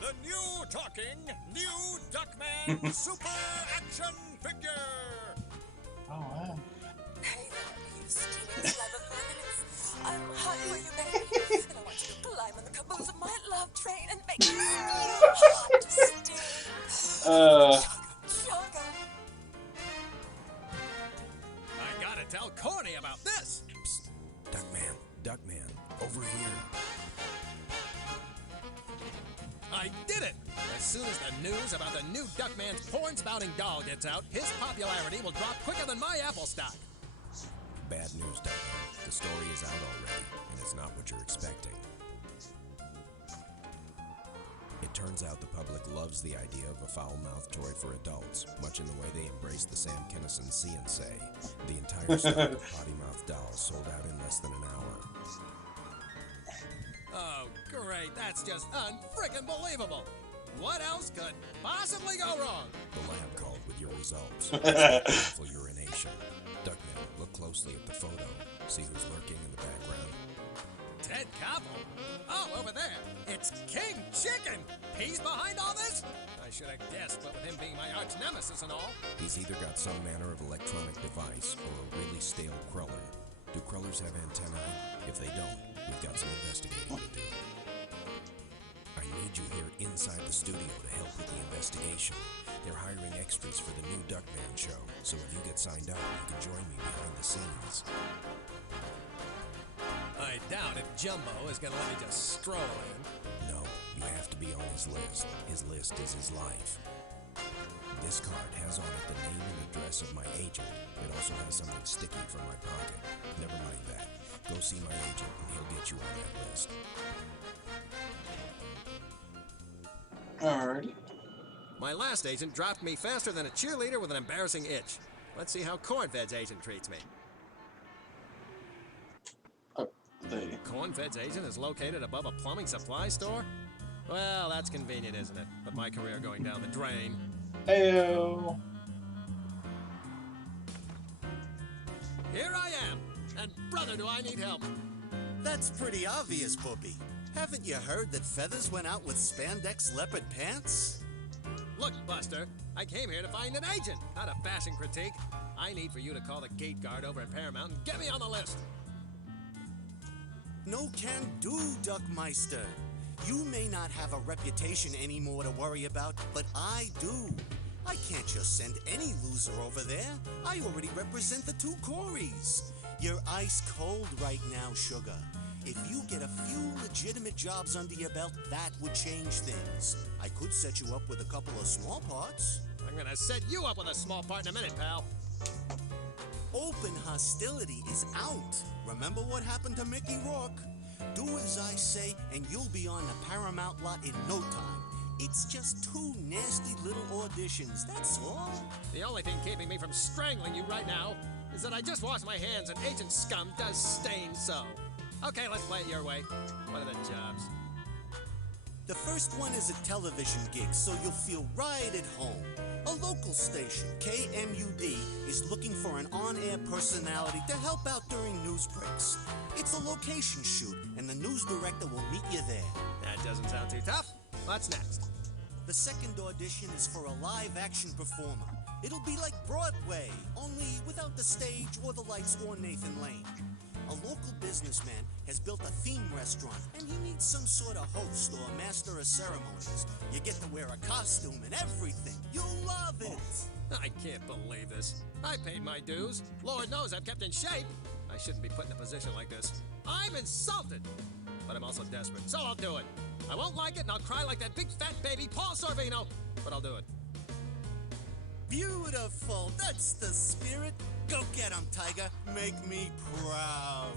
the new talking, new Duckman Super Action Figure! Oh, wow. Hey there, you steaming slab of manliness. I'm hot for you, baby. And I want you to climb on the caboose of my love train and make me spew hot steam. Chugga, chugga. I gotta tell Corny about this. Psst. Duckman, over here. I did it! As soon as the news about the new Duckman's porn-spouting doll gets out, his popularity will drop quicker than my Apple stock. Bad news, Duckman. The story is out already, and it's not what you're expecting. It turns out the public loves the idea of a foul-mouthed toy for adults, much in the way they embrace the Sam Kinison See and Say. The entire stock of potty-mouthed dolls sold out in less than an hour. Oh, great. That's just unfrickin' believable. What else could possibly go wrong? The lab called with your results. Powerful urination. Duckman, look closely at the photo. See who's lurking in the background. Ted Koppel? Oh, over there. It's King Chicken. He's behind all this? I should have guessed, but with him being my arch nemesis and all. He's either got some manner of electronic device or a really stale cruller. Do crullers have antennae? If they don't, we've got some investigating to do. I need you here inside the studio to help with the investigation. They're hiring extras for the new Duckman show, so if you get signed up, you can join me behind the scenes. I doubt if Jumbo is gonna let me just stroll in. No, you have to be on his list. His list is his life. This card has on it the name and address of my agent. It also has something sticky from my pocket. Never mind that. Go see my agent and he'll get you on that list. Alrighty. My last agent dropped me faster than a cheerleader with an embarrassing itch. Let's see how Cornfed's agent treats me. Cornfed's agent is located above a plumbing supply store? Well, that's convenient, isn't it? But my career going down the drain. Heyo. Here I am, and brother, do I need help. That's pretty obvious, Puppy. Haven't you heard that Feathers went out with spandex leopard pants? Look, Buster, I came here to find an agent, not a fashion critique. I need for you to call the gate guard over at Paramount and get me on the list. No can do, Duckmeister. You may not have a reputation anymore to worry about, but I do. I can't just send any loser over there. I already represent the two Coreys. You're ice cold right now, Sugar. If you get a few legitimate jobs under your belt, that would change things. I could set you up with a couple of small parts. I'm gonna set you up with a small part in a minute, pal. Open hostility is out. Remember what happened to Mickey Rourke? Do as I say, and you'll be on the Paramount lot in no time. It's just two nasty little auditions, that's all. The only thing keeping me from strangling you right now is that I just washed my hands and Agent Scum does stain so. Okay, let's play it your way. What are the jobs? The first one is a television gig, so you'll feel right at home. A local station, KMUD, is looking for an on-air personality to help out during news breaks. It's a location shoot, and the news director will meet you there. That doesn't sound too tough. What's next? The second audition is for a live-action performer. It'll be like Broadway, only without the stage or the lights or Nathan Lane. A local businessman has built a theme restaurant, and he needs some sort of host or master of ceremonies. You get to wear a costume and everything. You'll love it. I can't believe this. I paid my dues. Lord knows I've kept in shape. I shouldn't be put in a position like this. I'm insulted. But I'm also desperate, so I'll do it. I won't like it, and I'll cry like that big fat baby Paul Sorvino, but I'll do it. Beautiful. That's the spirit. Go get him, Tiger. Make me proud.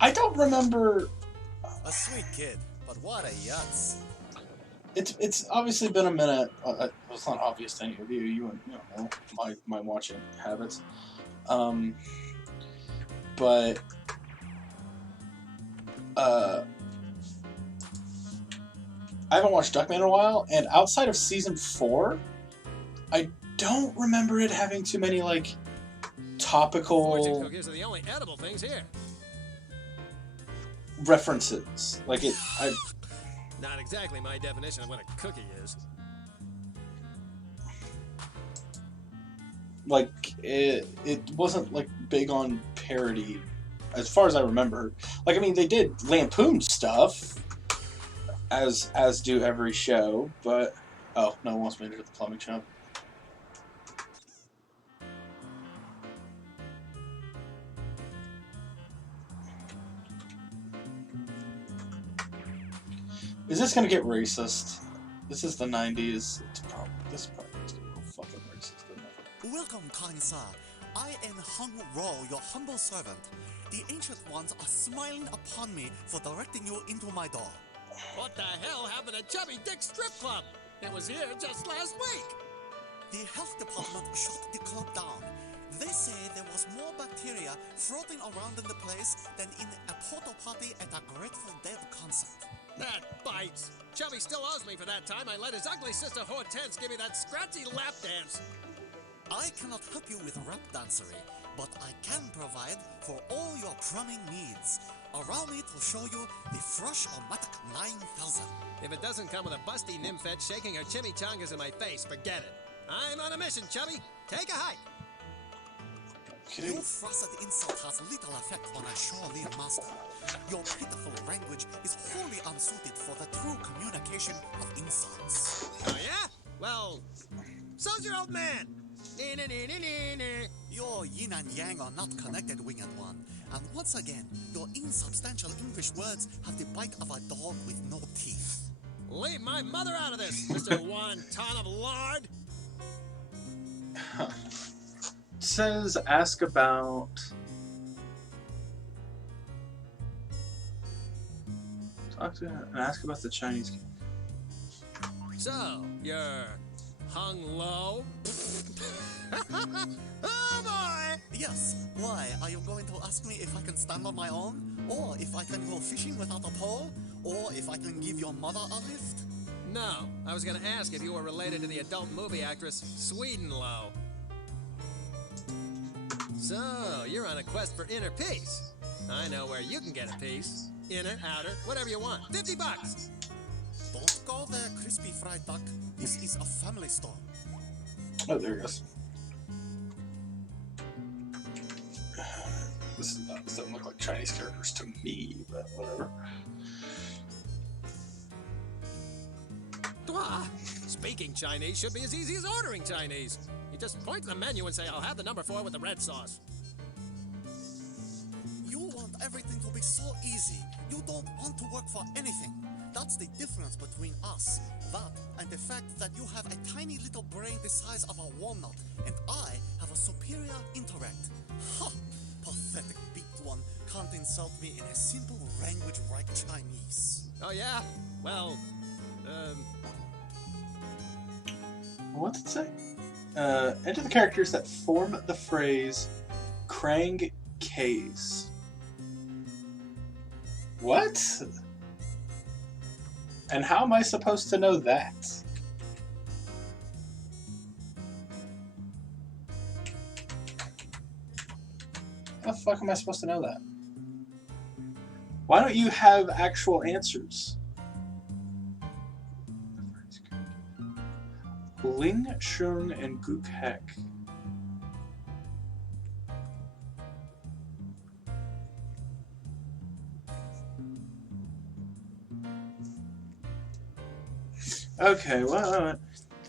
I don't remember. A sweet kid, but what a yutz. It's obviously been a minute. It's not obvious to any of you. You know my watching habits. But I haven't watched Duckman in a while, and outside of season 4, I don't remember it having too many like topical Fortune cookies are the only edible things here. references. Like it, Not exactly my definition of what a cookie is. like it wasn't like big on parody, as far as I remember. Like I mean, they did lampoon stuff, as do every show. But oh, no one wants me to do the plumbing show. Is this gonna get racist? This is the 90s. This probably is more fucking racist than ever. Welcome, kind sir. I am Hung Ro, your humble servant. The ancient ones are smiling upon me for directing you into my door. What the hell happened to Chubby Dick Strip Club? It was here just last week. The health department shut the club down. They say there was more bacteria floating around in the place than in a porta potty at a Grateful Dead concert. That bites. Chubby still owes me for that time I let his ugly sister Hortense give me that scratchy lap dance. I cannot help you with rap dancery, but I can provide for all your plumbing needs. Allow me to show you the Fresh-O-Matic 9000. If it doesn't come with a busty nymphette shaking her chimichangas in my face, forget it. I'm on a mission, Chubby. Take a hike. Your frosted insult has little effect on a Shaolin master. Your pitiful language is wholly unsuited for the true communication of insults. Oh, yeah? Well, so's your old man. Your yin and yang are not connected, winged one. And once again, your insubstantial English words have the bite of a dog with no teeth. Leave my mother out of this, Mr. Wonton of Lard. Says ask about talk to and ask about the Chinese king. So, you're hung low? Oh boy! Yes, why? Are you going to ask me if I can stand on my own? Or if I can go fishing without a pole? Or if I can give your mother a lift? No, I was gonna ask if you were related to the adult movie actress Swedenlow. So, you're on a quest for inner peace. I know where you can get a piece. Inner, outer, whatever you want. $50. Don't go there, crispy fried duck. This is a family store. Oh, there it goes. This doesn't look like Chinese characters to me, but whatever. Speaking Chinese should be as easy as ordering Chinese. You just point to the menu and say, I'll have the number 4 with the red sauce. You want everything to be so easy. You don't want to work for anything. That's the difference between us. That and the fact that you have a tiny little brain the size of a walnut, and I have a superior intellect. Ha! Pathetic beaked one can't insult me in a simple language like Chinese. Oh, yeah? Well, What's it say? Enter the characters that form the phrase Krang K's. What? And how am I supposed to know that? How the fuck am I supposed to know that? Why don't you have actual answers? Ling Shung and Gook Heck. Okay, well,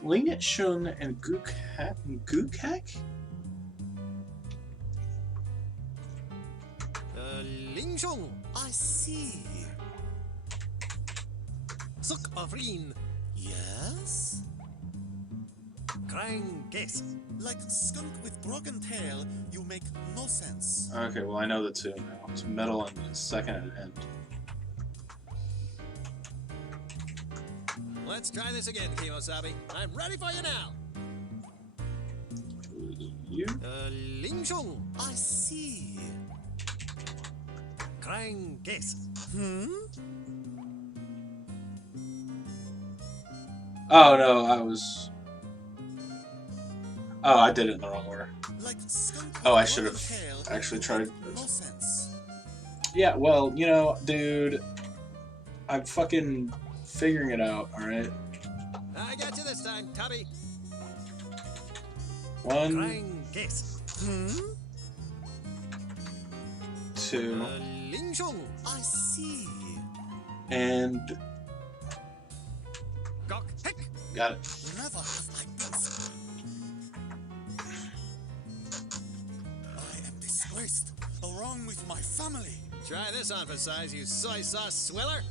Ling Shung and Gook Heck? Gook Heck? Ling Shung. I see. Suk Afrin. Yes? Krang Kes. Like skunk with broken tail, you make no sense. Okay, well I know the two now. It's middle and second and end. Let's try this again, Kimosabi. I'm ready for you now. You? Ling Shung. I see. Krang Kes. Oh no, I was... Oh, I did it in the wrong order. Like skunk Oh, I with should broken have tail, actually you tried... make no sense. Yeah, well, you know, dude, I'm fucking figuring it out, alright? I got you this time, Tubby. One, Krang Kes. 2, Ling Shung. I see. and... Gok Heck. Got it. Never have I been so. I am disgraced, along with my family. Try this on for size, you soy sauce swiller.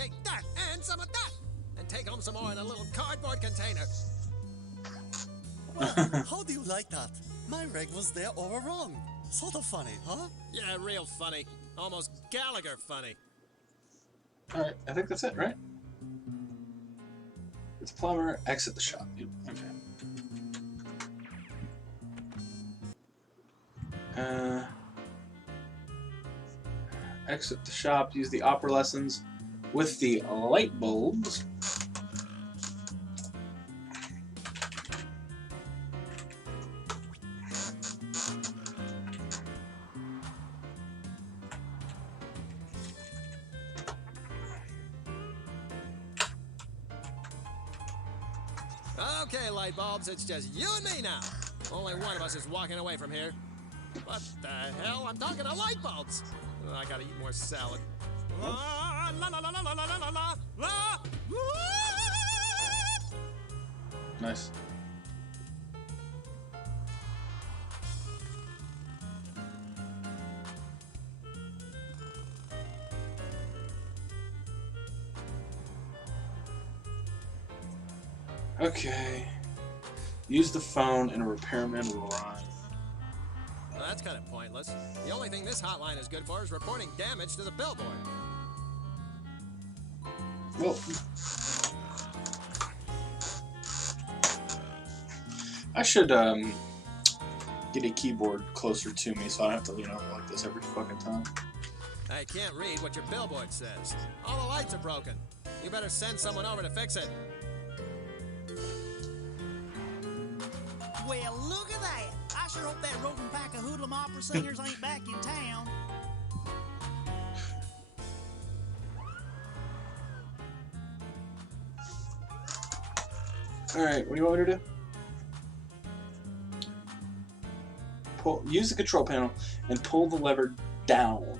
take that and some of that, and take home some more in a little cardboard container. Well, how do you like that? My reg was there all along. Sort of funny, huh? Yeah, real funny. Almost Gallagher funny. Alright, I think that's it, right? It's plumber, exit the shop. Okay. Exit the shop, use the opera lessons with the light bulbs. Okay, light bulbs, it's just you and me now. Only one of us is walking away from here. What the hell? I'm talking to light bulbs. Oh, I gotta eat more salad. La, la, la, la, la, la, la, la, la, la. Nice. Okay. Use the phone and a repairman will arrive. Well, that's kind of pointless. The only thing this hotline is good for is reporting damage to the billboard. Well, I should get a keyboard closer to me so I don't have to lean over like this every fucking time. I can't read what your billboard says. All the lights are broken. You better send someone over to fix it. Well, look at that. I sure hope that roving pack of hoodlum opera singers ain't back in town. Alright, what do you want me to do? Use the control panel and pull the lever down.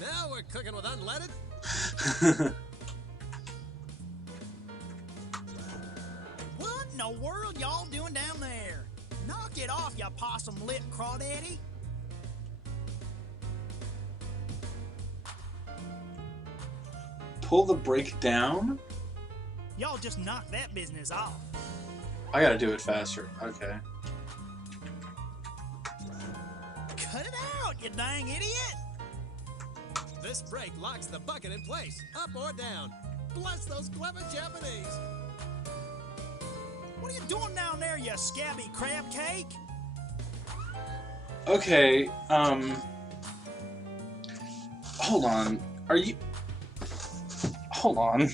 Now we're cooking with unleaded. What in the world y'all doing down there? Knock it off, you possum lip crawdaddy. Pull the brake down? Y'all just knock that business off. I gotta do it faster. Okay. Cut it out, you dang idiot! This brake locks the bucket in place, up or down. Bless those clever Japanese. What are you doing down there, you scabby crab cake? Okay, hold on. Are you... Hold on.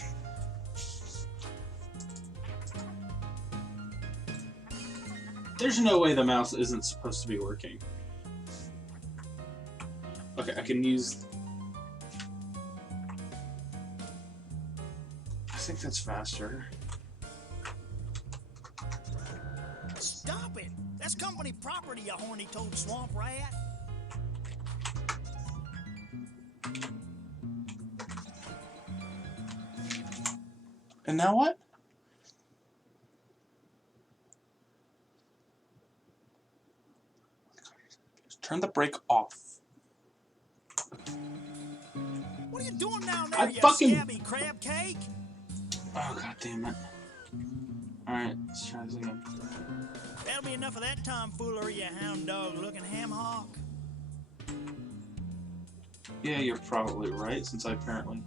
There's no way the mouse isn't supposed to be working. Okay, I can use... I think that's faster. Stop it! That's company property, you horny-toed swamp rat. And now what? Turn the brake off. What are you doing down there, I you fucking... scabby crab cake? Oh, god damn it. Alright, let's try this again. That'll be enough of that tomfoolery, you hound dog-looking ham hock. Yeah, you're probably right, since I apparently...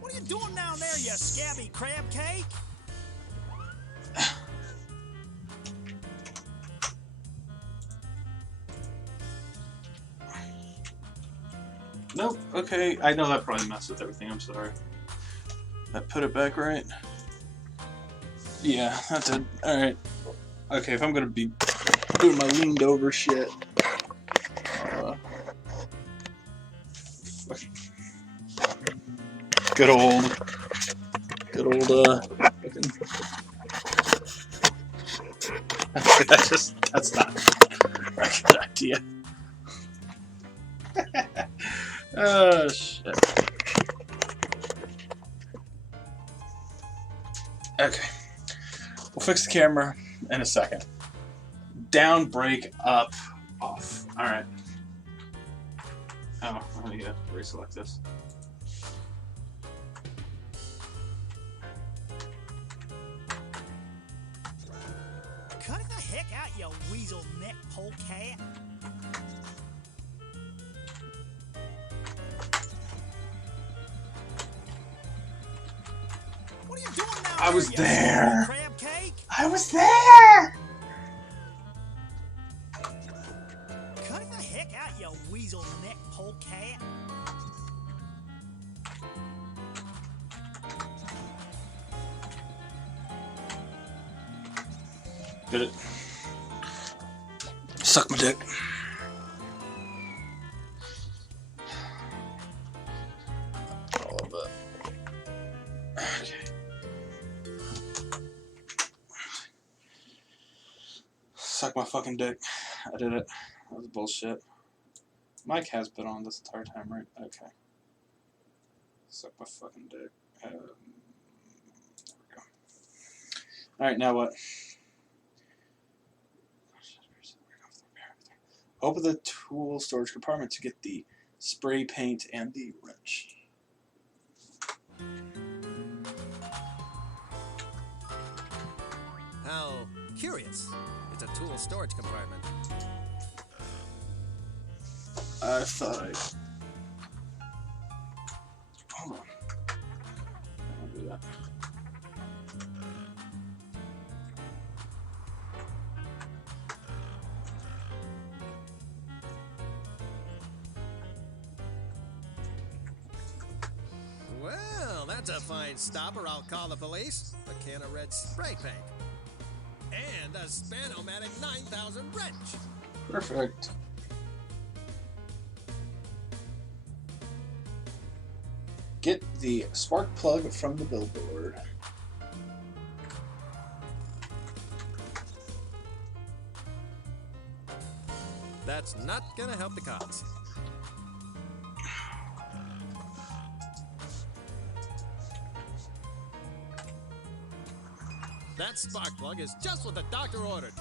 What are you doing down there, you scabby crab cake? Nope, okay, I know that probably messed with everything, I'm sorry. I put it back right? Yeah, that's it. Alright. Okay, if I'm gonna be doing my leaned over shit. Good old, fucking... that's not a good idea. Oh, shit. Okay. We'll fix the camera in a second. Down, break, up, off. Alright. Oh, I need to reselect this. Cut the heck out, you weasel neck polecat. What are you doing now? I was there. Crab cake? I was there. Cut the heck out, you weasel neck polecat. Did it? Suck my dick. A little bit. Okay. Suck my fucking dick. I did it. That was bullshit. Mike has been on this entire time, right? Okay. Suck my fucking dick. There we go. Alright, now what? Open the tool storage compartment to get the spray paint and the wrench. How curious. It's a tool storage compartment. I thought I... Hold on. I'll do that. Well, that's a fine stopper. I'll call the police. A can of red spray paint. And a Spanomatic 9000 wrench. Perfect. Get the spark plug from the billboard. That's not gonna help the cause. That spark plug is just what the doctor ordered.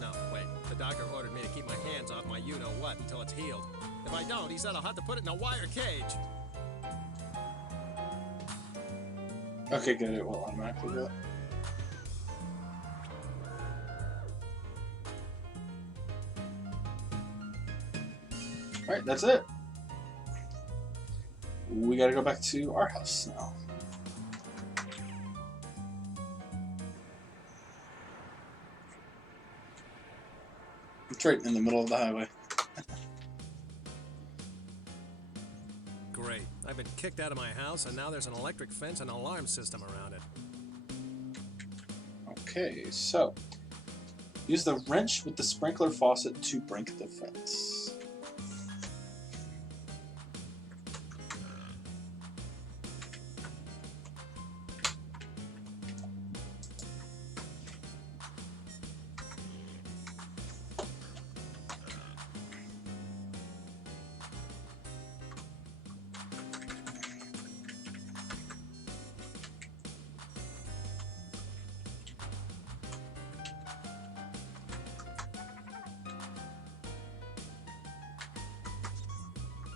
No, wait. The doctor ordered me to keep my hands off my you-know-what until it's healed. If I don't, he said I'll have to put it in a wire cage. Okay, good. It will automatically do it. Alright, that's it. We gotta go back to our house now. It's right in the middle of the highway. Great. I've been kicked out of my house, and now there's an electric fence and alarm system around it. Okay, so use the wrench with the sprinkler faucet to break the fence.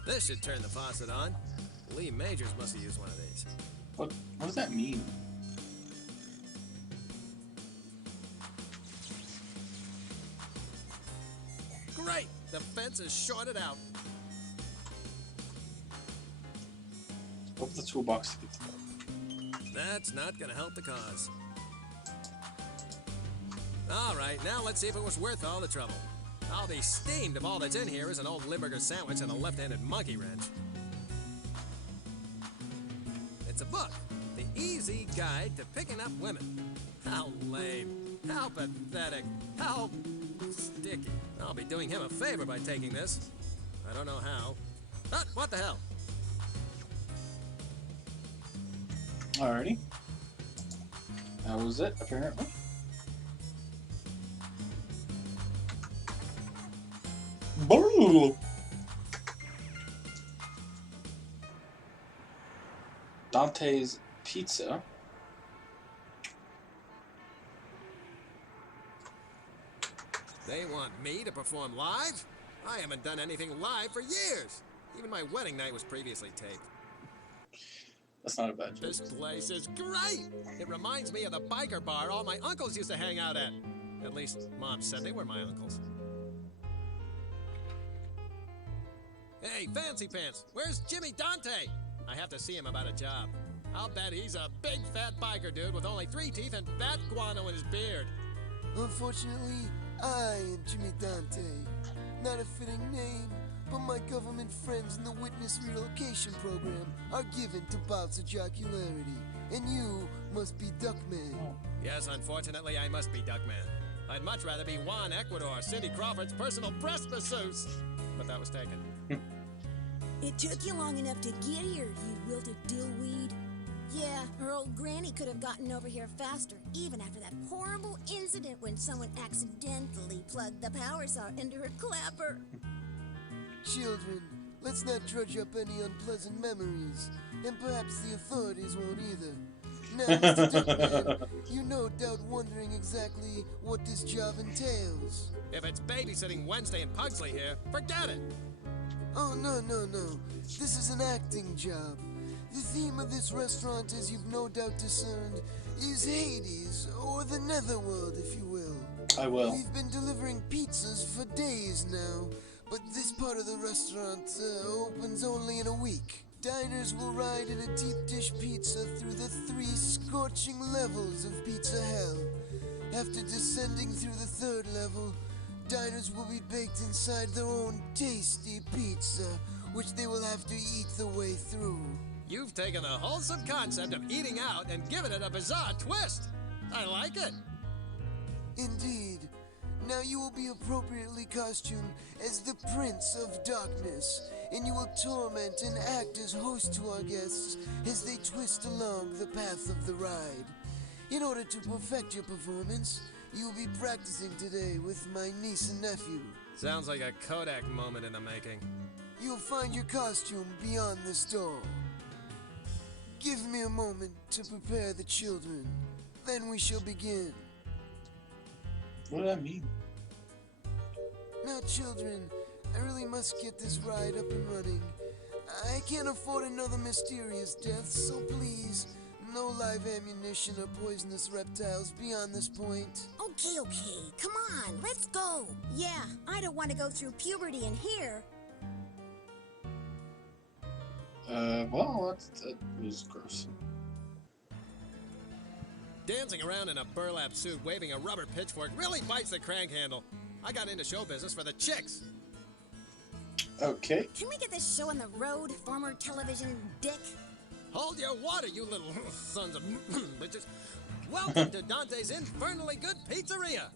This should turn the faucet on. Lee Majors must have used one of these. What does that mean? Great! The fence is shorted out. Open the toolbox to get the plug. That's not gonna help the cause. Alright, now let's see if it was worth all the trouble. I'll be steamed if all that's in here is an old Limburger sandwich and a left-handed monkey wrench. It's a book. The Easy Guide to Picking Up Women. How lame. How pathetic. How sticky. I'll be doing him a favor by taking this. I don't know how. But what the hell? Alrighty. That was it, apparently. Dante's Pizza. They want me to perform live? I haven't done anything live for years. Even my wedding night was previously taped. That's not a bad joke. This place is great! It reminds me of the biker bar all my uncles used to hang out at. At least, Mom said they were my uncles. Hey, Fancy Pants, where's Jimmy Dante? I have to see him about a job. I'll bet he's a big fat biker dude with only 3 teeth and fat guano in his beard. Unfortunately, I am Jimmy Dante. Not a fitting name, but my government friends in the witness relocation program are given to bouts of jocularity. And you must be Duckman. Yes, unfortunately, I must be Duckman. I'd much rather be Juan Ecuador, Cindy Crawford's personal press masseuse. But that was taken. It took you long enough to get here, you wilted dillweed. Yeah, her old granny could have gotten over here faster, even after that horrible incident when someone accidentally plugged the power saw into her clapper. Children, let's not drudge up any unpleasant memories, and perhaps the authorities won't either. Now, Mr. Duckman, you no doubt wondering exactly what this job entails. If it's babysitting Wednesday in Pugsley here, forget it. Oh, no. This is an acting job. The theme of this restaurant, as you've no doubt discerned, is Hades, or the Netherworld, if you will. I will. We've been delivering pizzas for days now, but this part of the restaurant opens only in a week. Diners will ride in a deep dish pizza through the 3 scorching levels of pizza hell. After descending through the 3rd level, diners will be baked inside their own tasty pizza, which they will have to eat the way through. You've taken the wholesome concept of eating out and given it a bizarre twist. I like it. Indeed. Now you will be appropriately costumed as the Prince of Darkness, and you will torment and act as host to our guests as they twist along the path of the ride. In order to perfect your performance, you will be practicing today with my niece and nephew. Sounds like a Kodak moment in the making. You'll find your costume beyond this door. Give me a moment to prepare the children. Then we shall begin. What does that mean? Now, children, I really must get this ride up and running. I can't afford another mysterious death, so please, no live ammunition or poisonous reptiles beyond this point. Okay, come on, let's go. Yeah, I don't want to go through puberty in here. Well, that was gross. Dancing around in a burlap suit waving a rubber pitchfork really bites the crank handle. I got into show business for the chicks. Okay. Can we get this show on the road, former television dick? Hold your water, you little sons of bitches. Welcome to Dante's Infernally Good Pizzeria.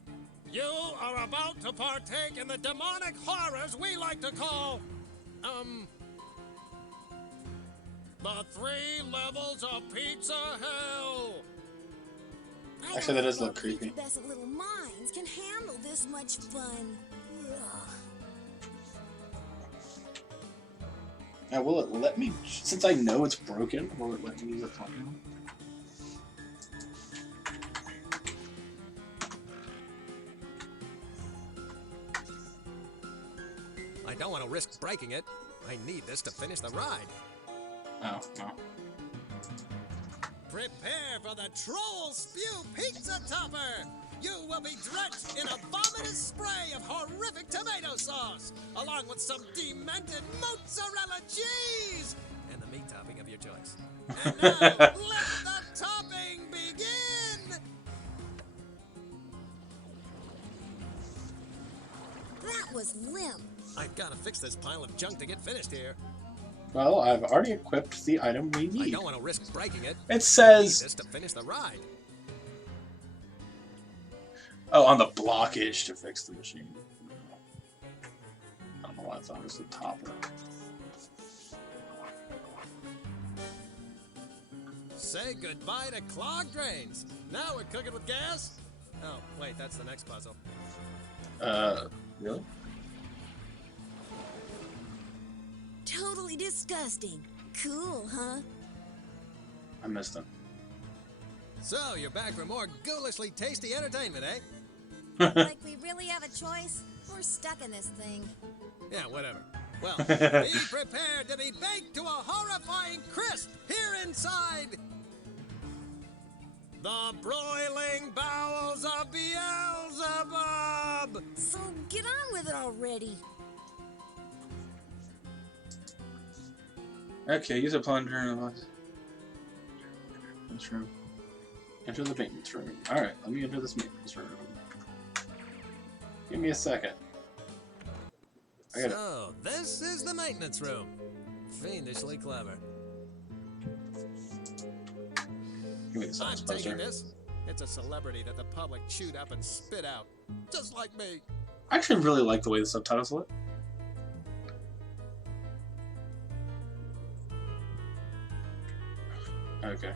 You are about to partake in the demonic horrors we like to call, the 3 levels of pizza hell. Actually, that does look creepy. Pubescent little minds can handle this much fun. Now, will it let me, since I know it's broken, will it let me use a phone? I don't want to risk breaking it. I need this to finish the ride. Oh, no. Prepare for the Troll Spew Pizza Topper! You will be drenched in a vomitous spray of horrific tomato sauce, along with some demented mozzarella cheese, and the meat topping of your choice. And now, let the topping begin! That was limp. I've got to fix this pile of junk to get finished here. Well, I've already equipped the item we need. I don't want to risk breaking it. It says... I need this to finish the ride. Oh, on the blockage to fix the machine. I don't know why I thought it was the topper. Say goodbye to clogged drains. Now we're cooking with gas? Oh, wait, that's the next puzzle. Really? Totally disgusting. Cool, huh? I missed it. So, you're back for more ghoulishly tasty entertainment, eh? Like we really have a choice? We're stuck in this thing. Yeah, whatever. Well, be prepared to be baked to a horrifying crisp here inside the broiling bowels of Beelzebub! So get on with it already. Okay, use a plunger in the maintenance room. Enter the maintenance room. Alright, let me enter this maintenance room. Give me a second. So, this is the maintenance room. Fiendishly clever. Give me the I'm size taking poster. this. It's a celebrity that the public chewed up and spit out. Just like me. I actually really like the way the subtitles look. Okay.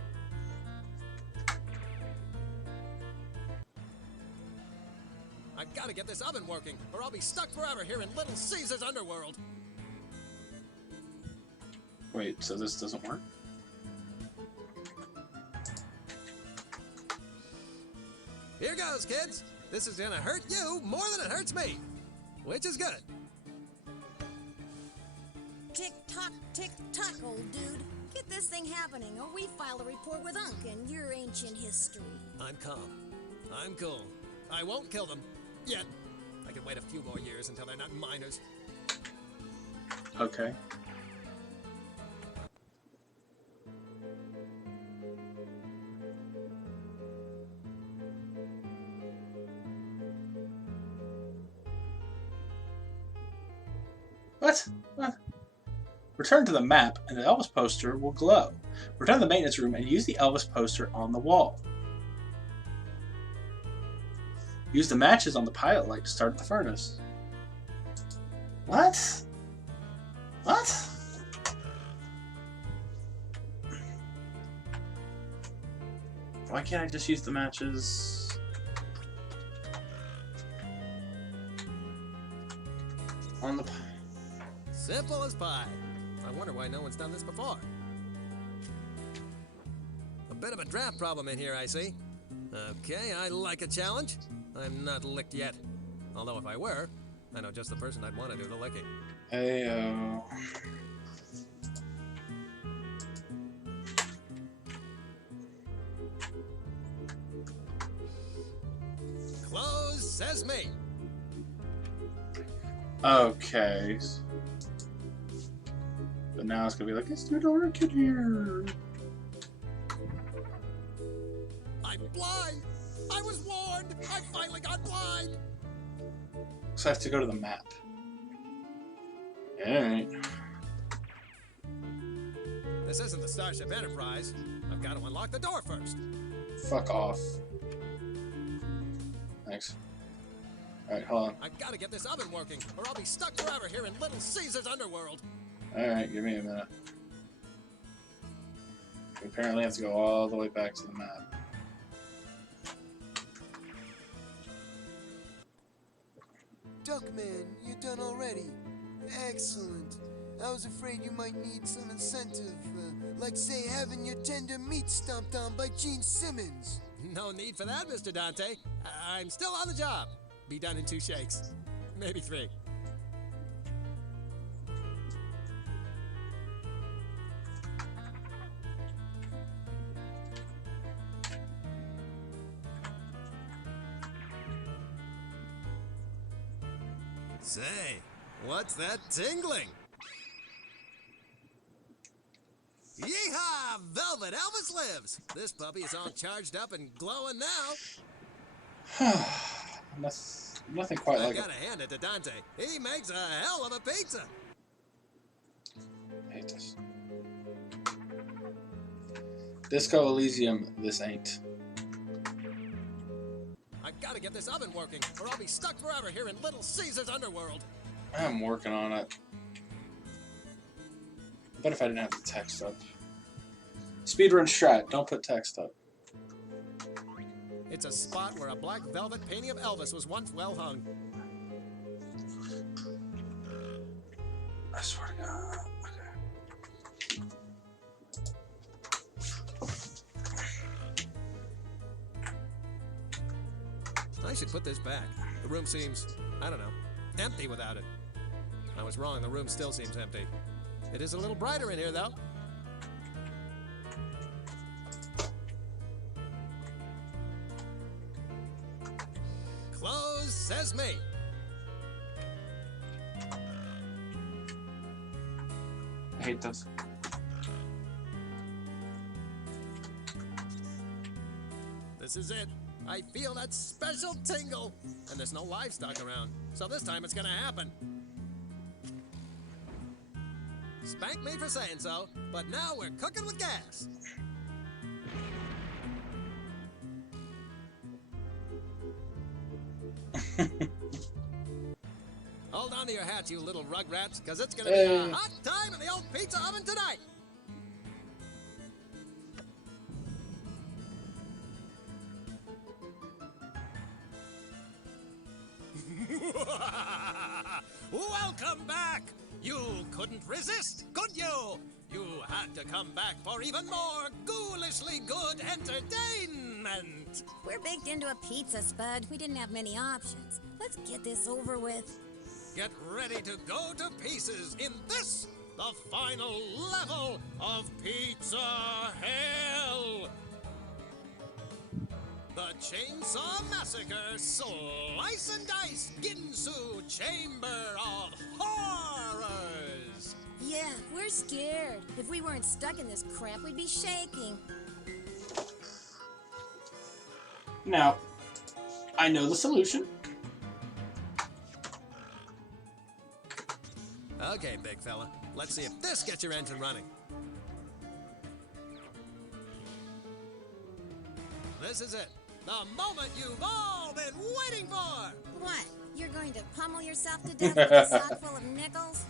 I've got to get this oven working, or I'll be stuck forever here in Little Caesar's underworld. Wait, so this doesn't work? Here goes, kids. This is gonna hurt you more than it hurts me, which is good. Tick tock, old dude. Get this thing happening, or we file a report with Unc and your ancient history. I'm calm. I'm cool. I won't kill them. Yet. I can wait a few more years until they're not minors. Okay. What? Return to the map and the Elvis poster will glow. Return to the maintenance room and use the Elvis poster on the wall. Use the matches on the pilot light to start the furnace. What? What? Why can't I just use the matches? On the... Simple as pie. I wonder why no one's done this before. A bit of a draft problem in here, I see. Okay, I like a challenge. I'm not licked yet. Although if I were, I know just the person I'd want to do the licking. Ayo. Close sesame. Okay. But now it's gonna be like, it's too dark in here. I'm blind. I was warned. I finally got blind. So I have to go to the map. Alright. This isn't the Starship Enterprise. I've got to unlock the door first. Fuck off. Thanks. Alright, hold on. I've got to get this oven working, or I'll be stuck forever here in Little Caesar's underworld. Alright, give me a minute. We apparently have to go all the way back to the map. Duckman, you're done already. Excellent. I was afraid you might need some incentive, like say having your tender meat stomped on by Gene Simmons. No need for that, Mr. Dante. I'm still on the job. Be done in 2 shakes. Maybe 3. Say, what's that tingling? Yeehaw! Velvet Elvis lives! This puppy is all charged up and glowing now. Nothing quite like I it. gotta hand it to Dante. He makes a hell of a pizza. I hate this. Disco Elysium, this ain't. I've gotta get this oven working, or I'll be stuck forever here in Little Caesar's underworld. I'm working on it. I bet if I didn't have the text up. Speedrun strat, don't put text up. It's a spot where a black velvet painting of Elvis was once well hung. I swear to God. I should put this back. The room seems, I don't know, empty without it. I was wrong. The room still seems empty. It is a little brighter in here, though. Close sesame. I hate this. This is it. I feel that special tingle. And there's no livestock around, so this time it's gonna happen. Spank me for saying so, but now we're cooking with gas. Hold on to your hats, you little rugrats, because it's gonna be a hot time in the old pizza oven tonight. Welcome back! You couldn't resist, could you? You had to come back for even more ghoulishly good entertainment! We're baked into a pizza, Spud. We didn't have many options. Let's get this over with. Get ready to go to pieces in this, the final level of Pizza Hell! The Chainsaw Massacre Slice and Dice Ginsu Chamber of Horrors! Yeah, we're scared. If we weren't stuck in this crap, we'd be shaking. Now, I know the solution. Okay, big fella. Let's see if this gets your engine running. This is it. The moment you've all been waiting for! What? You're going to pummel yourself to death with a sock full of nickels?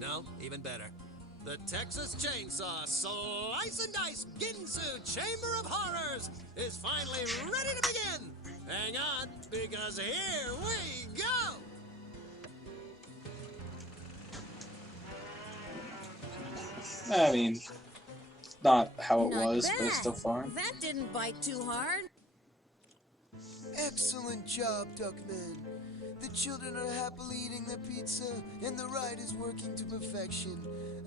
No, even better. The Texas Chainsaw Slice and Dice Ginsu Chamber of Horrors is finally ready to begin! Hang on, because here we go! I mean, not how it Not was, bad. but it's still fine. That didn't bite too hard. Excellent job, Duckman. The children are happily eating their pizza, and the ride is working to perfection.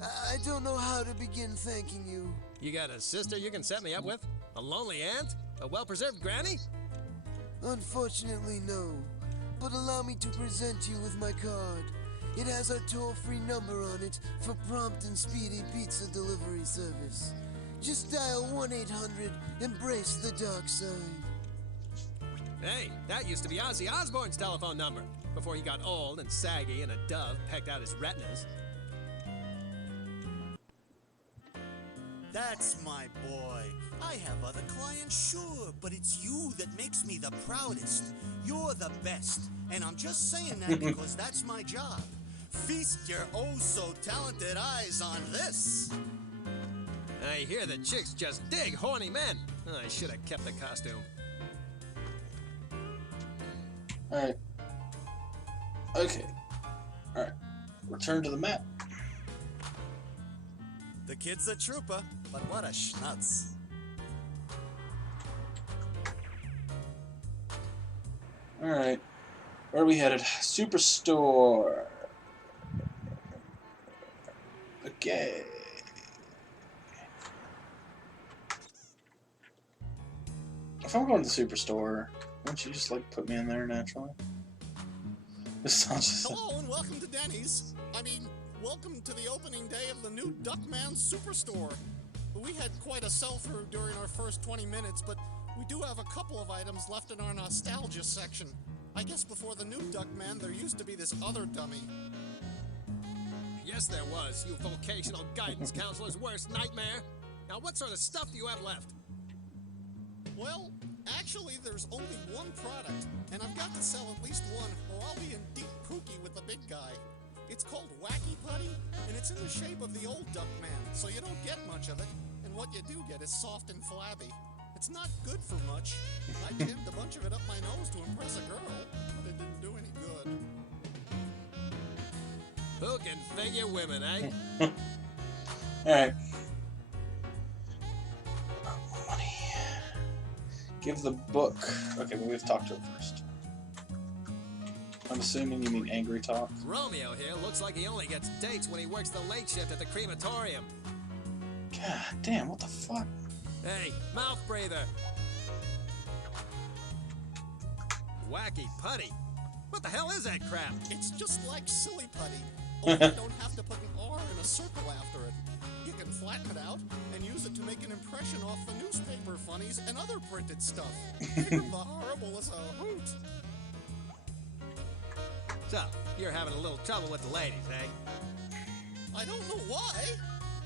I don't know how to begin thanking you. You got a sister you can set me up with? A lonely aunt? A well-preserved granny? Unfortunately, no. But allow me to present you with my card. It has a toll-free number on it for prompt and speedy pizza delivery service. Just dial 1-800 and brace the dark side. Hey, that used to be Ozzy Osbourne's telephone number before he got old and saggy and a dove pecked out his retinas. That's my boy. I have other clients, sure, but it's you that makes me the proudest. You're the best, and I'm just saying that because that's my job. Feast your oh-so-talented eyes on this. I hear the chicks just dig horny men. I should have kept the costume. Alright. Okay. Alright. Return to the map. The kid's a trooper, but what a schnutz. Alright. Where are we headed? Superstore. Okay. If I'm going to the Superstore, won't you just like put me in there naturally? This sounds just... Hello and welcome to Denny's. Welcome to the opening day of the new Duckman Superstore. We had quite a sell-through during our first 20 minutes, but we do have a couple of items left in our nostalgia section. I guess before the new Duckman, there used to be this other dummy. Yes, there was, you vocational guidance counselor's worst nightmare. Now, what sort of stuff do you have left? Well, actually, there's only one product, and I've got to sell at least one, or I'll be in deep pookie with the big guy. It's called Wacky Putty, and it's in the shape of the old Duckman, so you don't get much of it, and what you do get is soft and flabby. It's not good for much. I jammed a bunch of it up my nose to impress a girl, but it didn't do any good. Who can figure women, eh? Alright. Money. Give the book. Okay, well, we have to talk to him first. I'm assuming you mean angry talk. Romeo here looks like he only gets dates when he works the late shift at the crematorium. God damn, what the fuck? Hey, mouth breather. Wacky putty. What the hell is that crap? It's just like silly putty. Only you don't have to put an R in a circle after it. You can flatten it out and use it to make an impression off the newspaper funnies and other printed stuff. Bigger the horrible as a hoot. So, you're having a little trouble with the ladies, eh? I don't know why.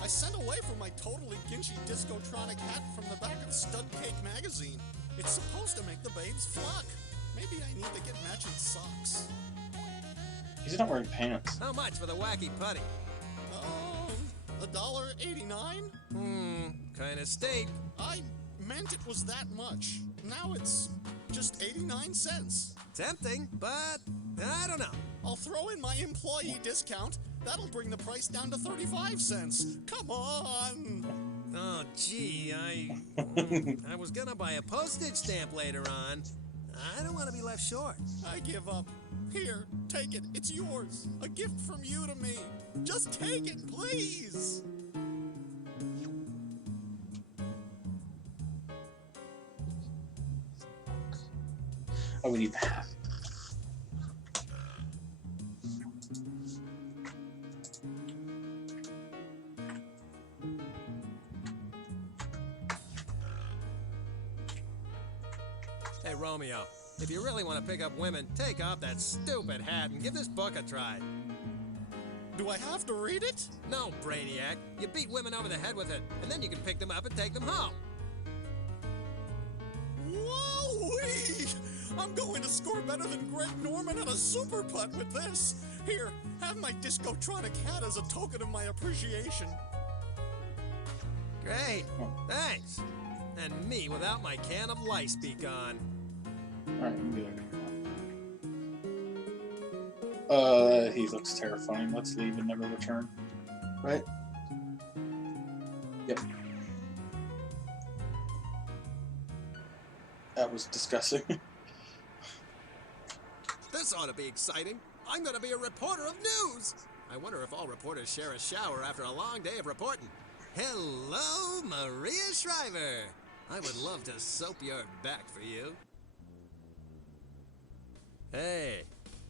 I sent away for my totally ginchy discotronic hat from the back of Stud Cake magazine. It's supposed to make the babes flock. Maybe I need to get matching socks. He's not wearing pants. How much for the wacky putty? $1.89? Kinda steep. I meant it was that much. Now it's just 89 cents. Tempting, but I don't know. I'll throw in my employee discount. That'll bring the price down to 35 cents. Come on! Oh, gee, I was gonna buy a postage stamp later on. I don't want to be left short. I give up. Here, take it. It's yours. A gift from you to me. Just take it, please. Oh, we need the hat. Hey, Romeo, if you really want to pick up women, take off that stupid hat and give this book a try. Do I have to read it? No, Brainiac. You beat women over the head with it, and then you can pick them up and take them home. Whoa-wee! I'm going to score better than Greg Norman on a super putt with this. Here, have my Discotronic hat as a token of my appreciation. Great. Thanks. And me without my can of lice be gone. Alright, I'm good. He looks terrifying. Let's leave and never return. Right? Yep. That was disgusting. This ought to be exciting. I'm going to be a reporter of news. I wonder if all reporters share a shower after a long day of reporting. Hello, Maria Shriver. I would love to soap your back for you. Hey,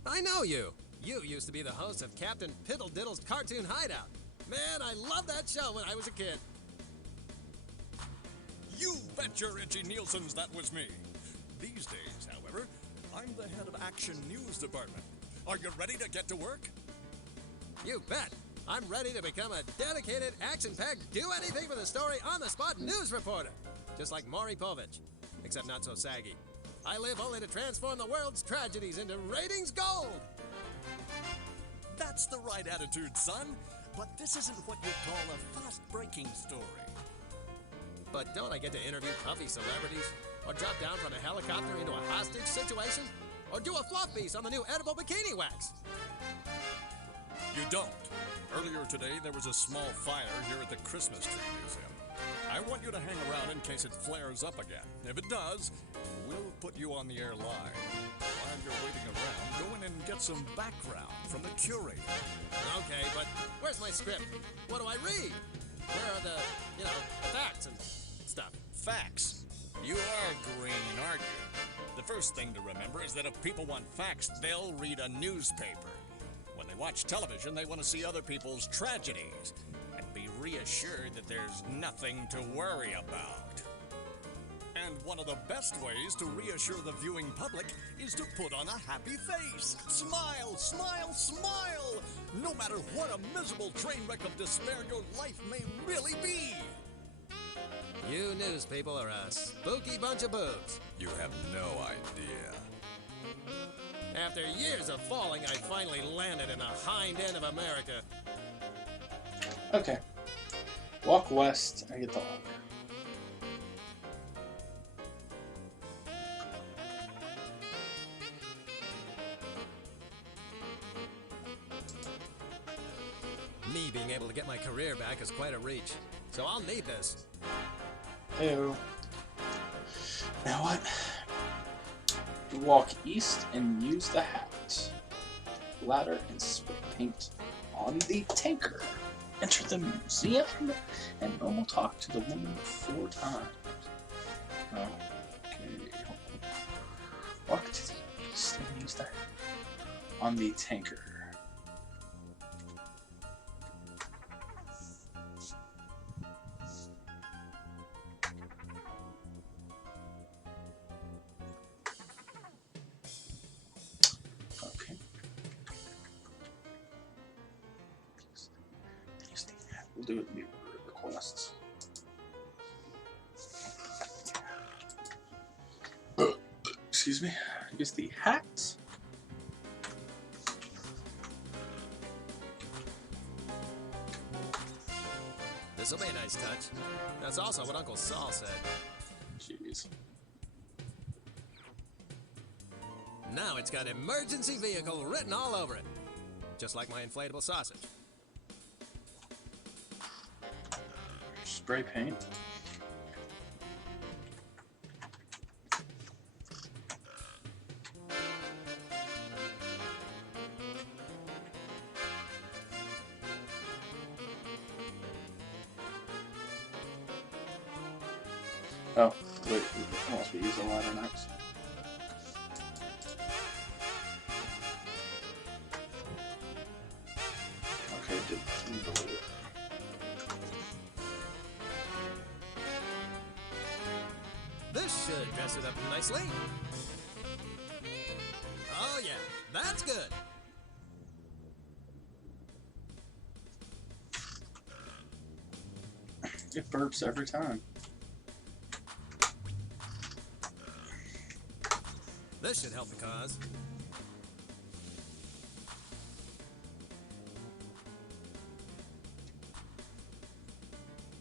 I know you. You used to be the host of Captain Piddlediddle's Cartoon Hideout. Man, I loved that show when I was a kid. You bet your itchy Nielsen's that was me. These days, however, I'm the head of Action News Department. Are you ready to get to work? You bet. I'm ready to become a dedicated, action-packed, do-anything-for-the-story, on-the-spot news reporter. Just like Maury Povich, except not so saggy. I live only to transform the world's tragedies into ratings gold. That's the right attitude, son. But this isn't what you call a fast-breaking story. But don't I get to interview puffy celebrities? Or drop down from a helicopter into a hostage situation? Or do a flop piece on the new edible bikini wax? You don't. Earlier today, there was a small fire here at the Christmas Tree Museum. I want you to hang around in case it flares up again. If it does, we'll put you on the air live. While you're waiting around, go in and get some background from the curator. Okay, but where's my script? What do I read? Where are the, facts and stuff? Facts? You are green, aren't you? The first thing to remember is that if people want facts, they'll read a newspaper. When they watch television, they want to see other people's tragedies and be reassured that there's nothing to worry about. And one of the best ways to reassure the viewing public is to put on a happy face. Smile, smile, smile! No matter what a miserable train wreck of despair your life may really be. You news people are a spooky bunch of boobs. You have no idea. After years of falling, I finally landed in the hind end of America. Okay. Walk west and get the log. Me being able to get my career back is quite a reach, so I'll need this. Ew. Now what? Walk east and use the hat. Ladder and spray paint on the tanker. Enter the museum and normal talk to the woman 4 times. Oh, okay. Walk to the east and use the hat on the tanker. Okay. We'll do it in the order of requests. Excuse me. Use the hat. This'll be a nice touch. That's also what Uncle Saul said. Jeez. Now it's got emergency vehicle written all over it. Just like my inflatable sausage. Spray paint. Oh, wait, unless we use a ladder next. Okay, did This should dress it up nicely. Oh yeah, that's good. It burps every time. This should help the cause.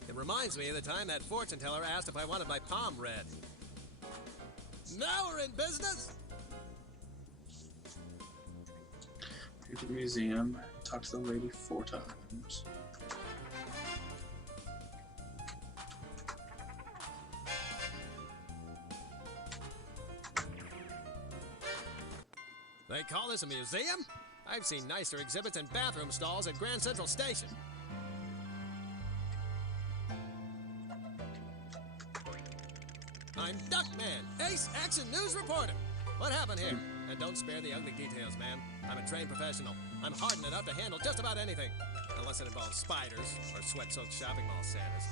It reminds me of the time that fortune teller asked if I wanted my palm read. Now we're in business! Go to the museum, talk to the lady 4 times. They call this a museum? I've seen nicer exhibits and bathroom stalls at Grand Central Station. I'm Duckman, ace action news reporter. What happened here? And don't spare the ugly details, man. I'm a trained professional. I'm hardened enough to handle just about anything. Unless it involves spiders or sweat-soaked shopping mall Santas.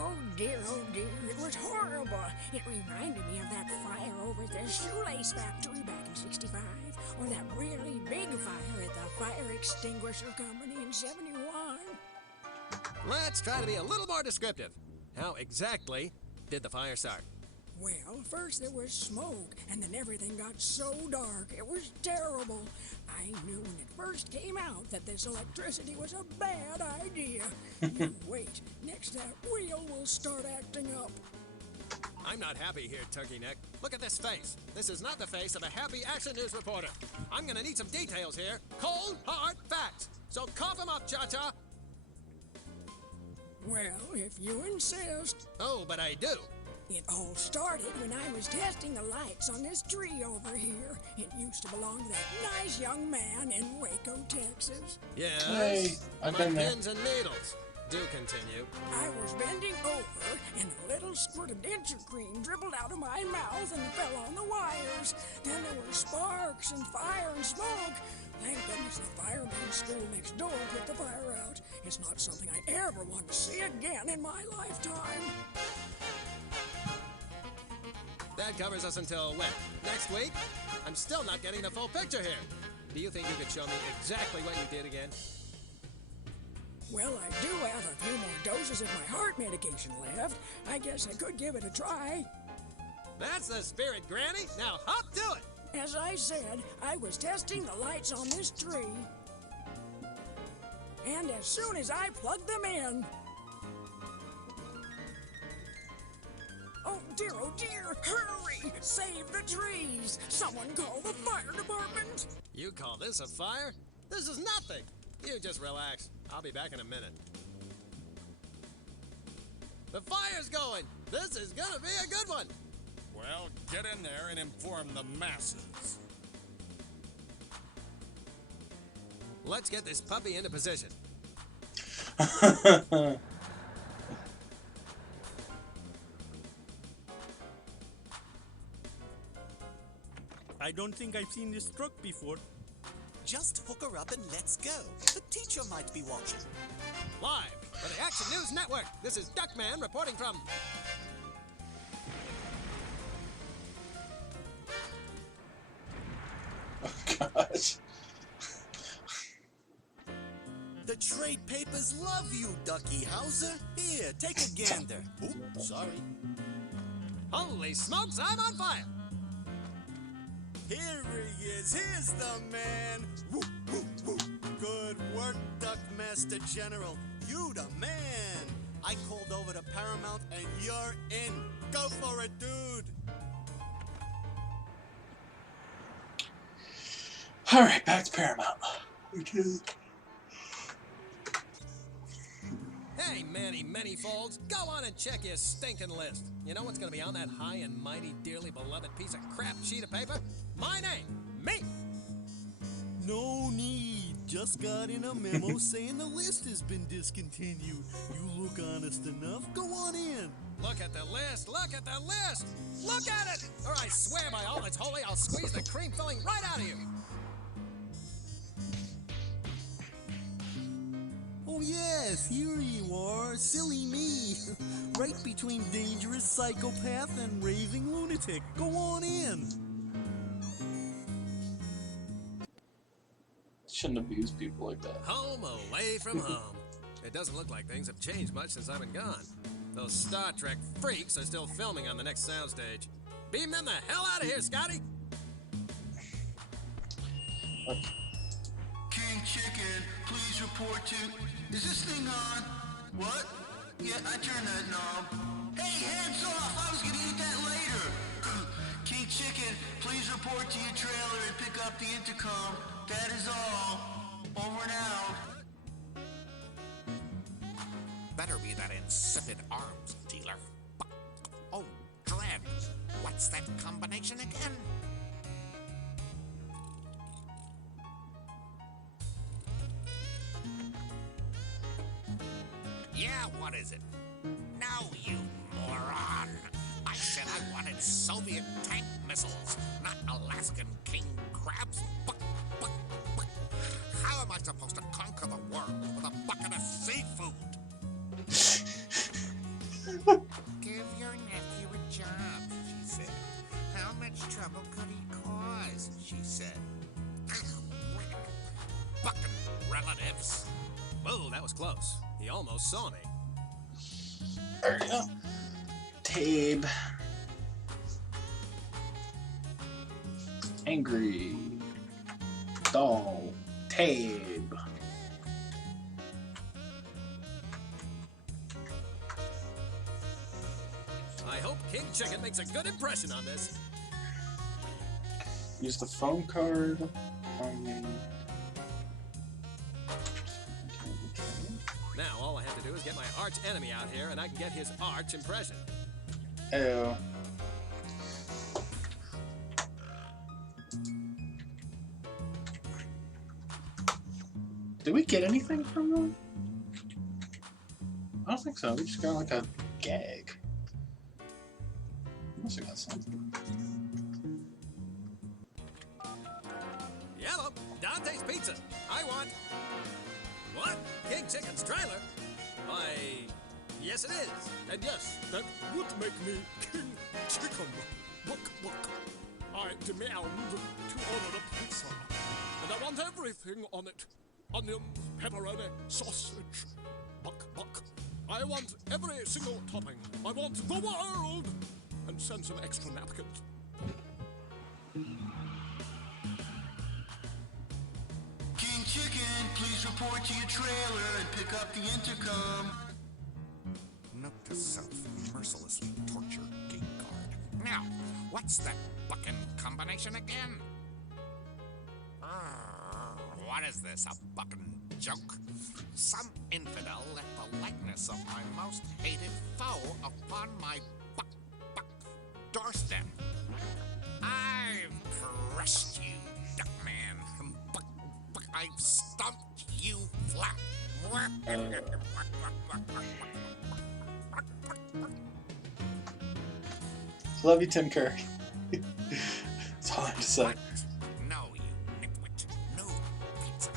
Oh dear, it was horrible. It reminded me of that fire over at the shoelace factory back in '65, or that really big fire at the fire extinguisher company in '71. Let's try to be a little more descriptive. How exactly did the fire start? Well, first there was smoke, and then everything got so dark. It was terrible. I knew when it first came out that this electricity was a bad idea. You wait, next that wheel will start acting up. I'm not happy here, Turkey Neck. Look at this face. This is not the face of a happy action news reporter. I'm gonna need some details here. Cold, hard facts. So cough them up, Cha-Cha. Well, if you insist. Oh, but I do. It all started when I was testing the lights on this tree over here. It used to belong to that nice young man in Waco, Texas. Yes. Hey, I've My been there. pins and needles. Do continue. I was bending over, and a little squirt of denture cream dribbled out of my mouth and fell on the wires. Then there were sparks and fire and smoke. Thank goodness the fireman's school next door put the fire out. It's not something I ever want to see again in my lifetime. That covers us until when? Next week? I'm still not getting the full picture here. Do you think you could show me exactly what you did again? Well, I do have a few more doses of my heart medication left. I guess I could give it a try. That's the spirit, Granny. Now hop to it. As I said, I was testing the lights on this tree. And as soon as I plugged them in... Oh dear, hurry! Save the trees! Someone call the fire department! You call this a fire? This is nothing. You just relax. I'll be back in a minute. The fire's going! This is gonna be a good one! Well, get in there and inform the masses. Let's get this puppy into position. I don't think I've seen this truck before. Just hook her up and let's go. The teacher might be watching. Live for the Action News Network, this is Duckman reporting from... Oh, gosh. The trade papers love you, Ducky Hauser. Here, take a gander. Ooh, sorry. Holy smokes, I'm on fire! Here he is. Here's the man. Woo, woo, woo. Good work, Duckmaster General. You the man. I called over to Paramount and you're in. Go for it, dude. All right, back to Paramount. Hey, Manny Manyfolds, go on and check your stinking list. You know what's gonna be on that high and mighty, dearly beloved piece of crap sheet of paper? My name, me! No need. Just got in a memo saying the list has been discontinued. You look honest enough. Go on in. Look at the list, look at the list! Look at it! Or I swear by all that's holy, I'll squeeze the cream filling right out of you! Oh yes, here you are, silly me. Right between dangerous psychopath and raving lunatic. Go on in. Shouldn't abuse people like that. Home away from home. It doesn't look like things have changed much since I've been gone. Those Star Trek freaks are still filming on the next soundstage. Beam them the hell out of here, Scotty! King Chicken, please report to... Is this thing on? What? Yeah, I turned that knob. Hey, hands off! I was gonna eat that later! King Chicken, please report to your trailer and pick up the intercom. That is all. Over and out. Better be that insipid arms dealer. Oh, dread. What's that combination again? Yeah, what is it? Now, you moron! I said I wanted Soviet tank missiles, not Alaskan king crabs. How am I supposed to conquer the world with a bucket of seafood? Give your nephew a job, she said. How much trouble could he cause, she said. Fucking relatives. Whoa, that was close. He almost saw me. There we go. Tabe. Angry. Doll. Tabe. I hope King Chicken makes a good impression on this. Use the phone card. Now all I have to do is get my arch enemy out here and I can get his arch impression. Ew. Did we get anything from them? I don't think so. We just got like a gag. Must have got something. Yellow, Dante's Pizza. I want... What? King Chicken's trailer? Why, yes it is. And yes, that would make me King Chicken. Look. I demand to order a pizza. And I want everything on it. Onions, pepperoni, sausage. Buck. I want every single topping. I want the world! And send some extra napkins. King Chicken, please report to your trailer and pick up the intercom. Note to self, mercilessly torture gate guard. Now, what's that bucking combination again? What is this, a bucking joke? Some infidel left the likeness of my most hated foe upon my doorstep. I've crushed you, Duckman. I've stumped you flat. Love you, Tim Curry. That's all I have to say. No, you nitwit. No pizza.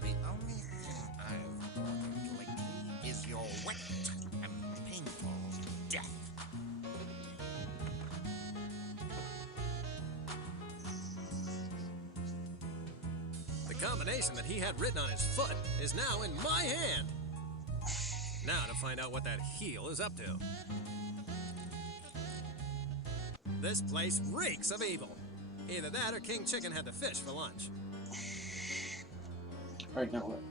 The only thing I've ordered lately is your wet and painful death. The combination that he had written on his foot is now in my hand. Now to find out what that heel is up to. This place reeks of evil. Either that or King Chicken had the fish for lunch. Alright, now what?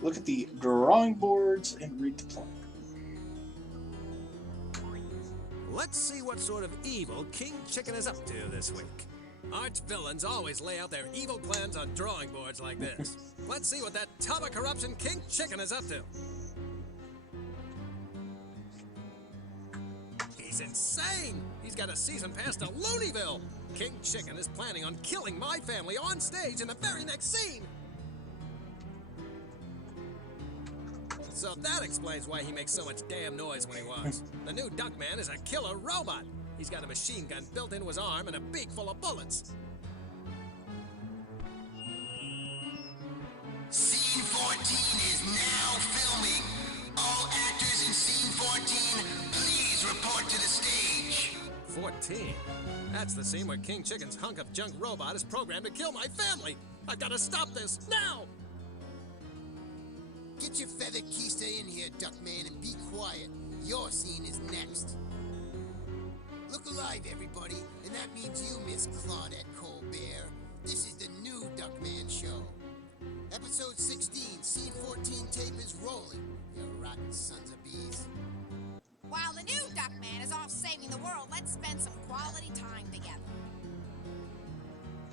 Look at the drawing boards and read the plan. Let's see what sort of evil King Chicken is up to this week. Arch villains always lay out their evil plans on drawing boards like this. Let's see what that tub of corruption King Chicken is up to. He's insane! He's got a season pass to Looneyville! King Chicken is planning on killing my family on stage in the very next scene! So that explains why he makes so much damn noise when he walks. The new Duckman is a killer robot. He's got a machine gun built into his arm and a beak full of bullets. Scene 14 is now filming. All actors in scene 14, please report to the stage. 14? That's the scene where King Chicken's hunk of junk robot is programmed to kill my family. I've got to stop this, now! Get your feathered keister in here, Duckman, and be quiet. Your scene is next. Look alive, everybody, and that means you, Miss Claudette Colbert. This is the new Duckman Show. Episode 16, Scene 14 tape is rolling, you rotten sons of bees. While the new Duckman is off saving the world, let's spend some quality time together.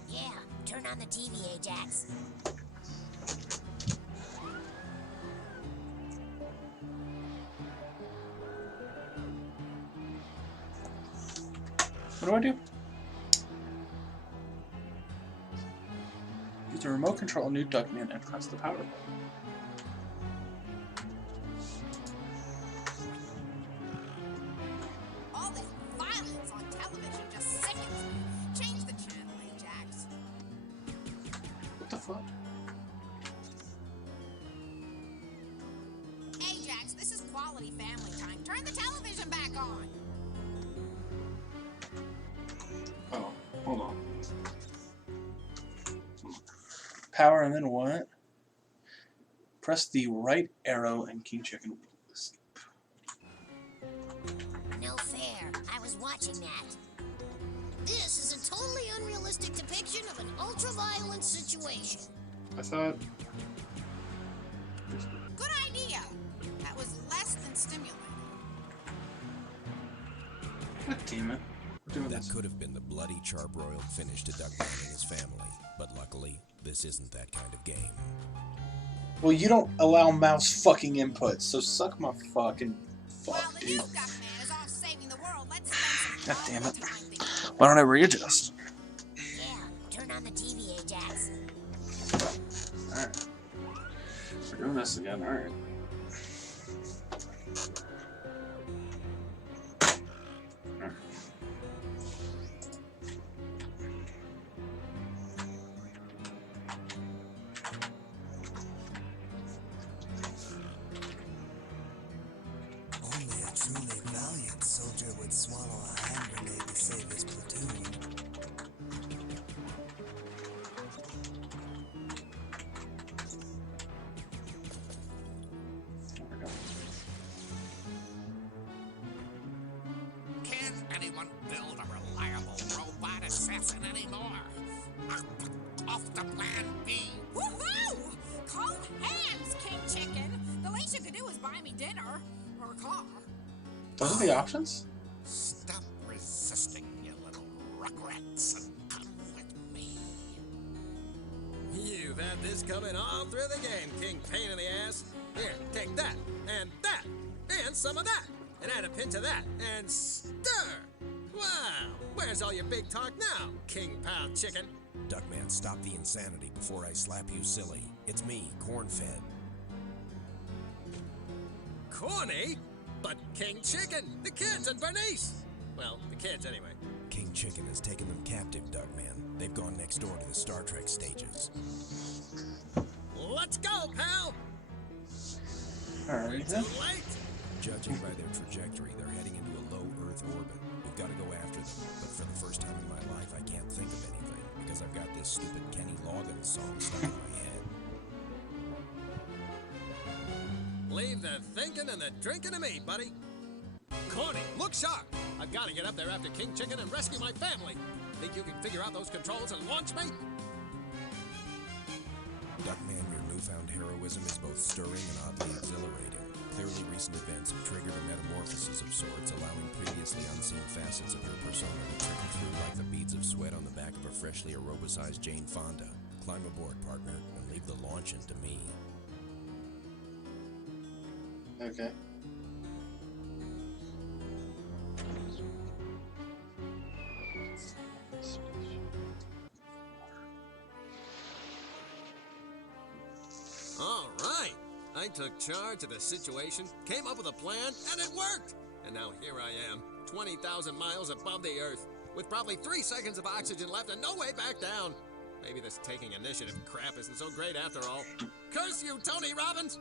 Yeah, turn on the TV, Ajax. What do I do? Use the remote control new Duckman and press the power button. All this violence on television just sickens me. Change the channel, Ajax. What the fuck? Ajax, this is quality family time. Turn the television back on. Oh, hold on. Power and then what? Press the right arrow and King Chicken will escape. No fair. I was watching that. This is a totally unrealistic depiction of an ultra-violent situation. I thought... Good idea. That was less than stimulating. God damn it. That could have been the bloody, charbroiled finish to Duckman and his family, but luckily, this isn't that kind of game. Well, you don't allow mouse fucking inputs, so suck my fucking fuck, dude. God damn it. Why don't I readjust? Yeah, turn on the TV, Ajax. Alright. We're doing this again, alright. Only a truly valiant soldier would swallow a hand grenade to save his platoon. Can't anyone build a reliable robot assassin anymore? Off the plan B. Woohoo! Cold hands, King Chicken. The least you could do is buy me dinner or a car. Those are the options? Stop resisting, you little rugrats, and come with me. You've had this coming all through the game, King Pain in the Ass. Here, take that, and and some of that, and add a pinch of that, and stir. Wow, where's all your big talk now, King Pal Chicken? Duckman, stop the insanity before I slap you silly. It's me, Corn-Fed. Corny? But King Chicken, the kids, and Bernice. Well, the kids anyway. King Chicken has taken them captive, Duckman. They've gone next door to the Star Trek stages. Let's go, pal! Alright. Too late. Judging by their trajectory, they're heading into a low Earth orbit. We've got to go after them, but for the first time in my life, I can't think of anything, because I've got this stupid Kenny Loggins song stuck in my head. Leave the thinking and the drinking to me, buddy. Corny, look sharp. I've got to get up there after King Chicken and rescue my family. Think you can figure out those controls and launch me? Duckman, your newfound heroism is both stirring and oddly exhilarating. Clearly, recent events have triggered a metamorphosis of sorts, allowing previously unseen facets of your persona to trickle through like the beads of sweat on the back of a freshly aerobicized Jane Fonda. Climb aboard, partner, and leave the launching to me. Okay. All right. I took charge of the situation, came up with a plan, and it worked. And now here I am, 20,000 miles above the Earth, with probably 3 seconds of oxygen left and no way back down. Maybe this taking initiative crap isn't so great after all. Curse you, Tony Robbins!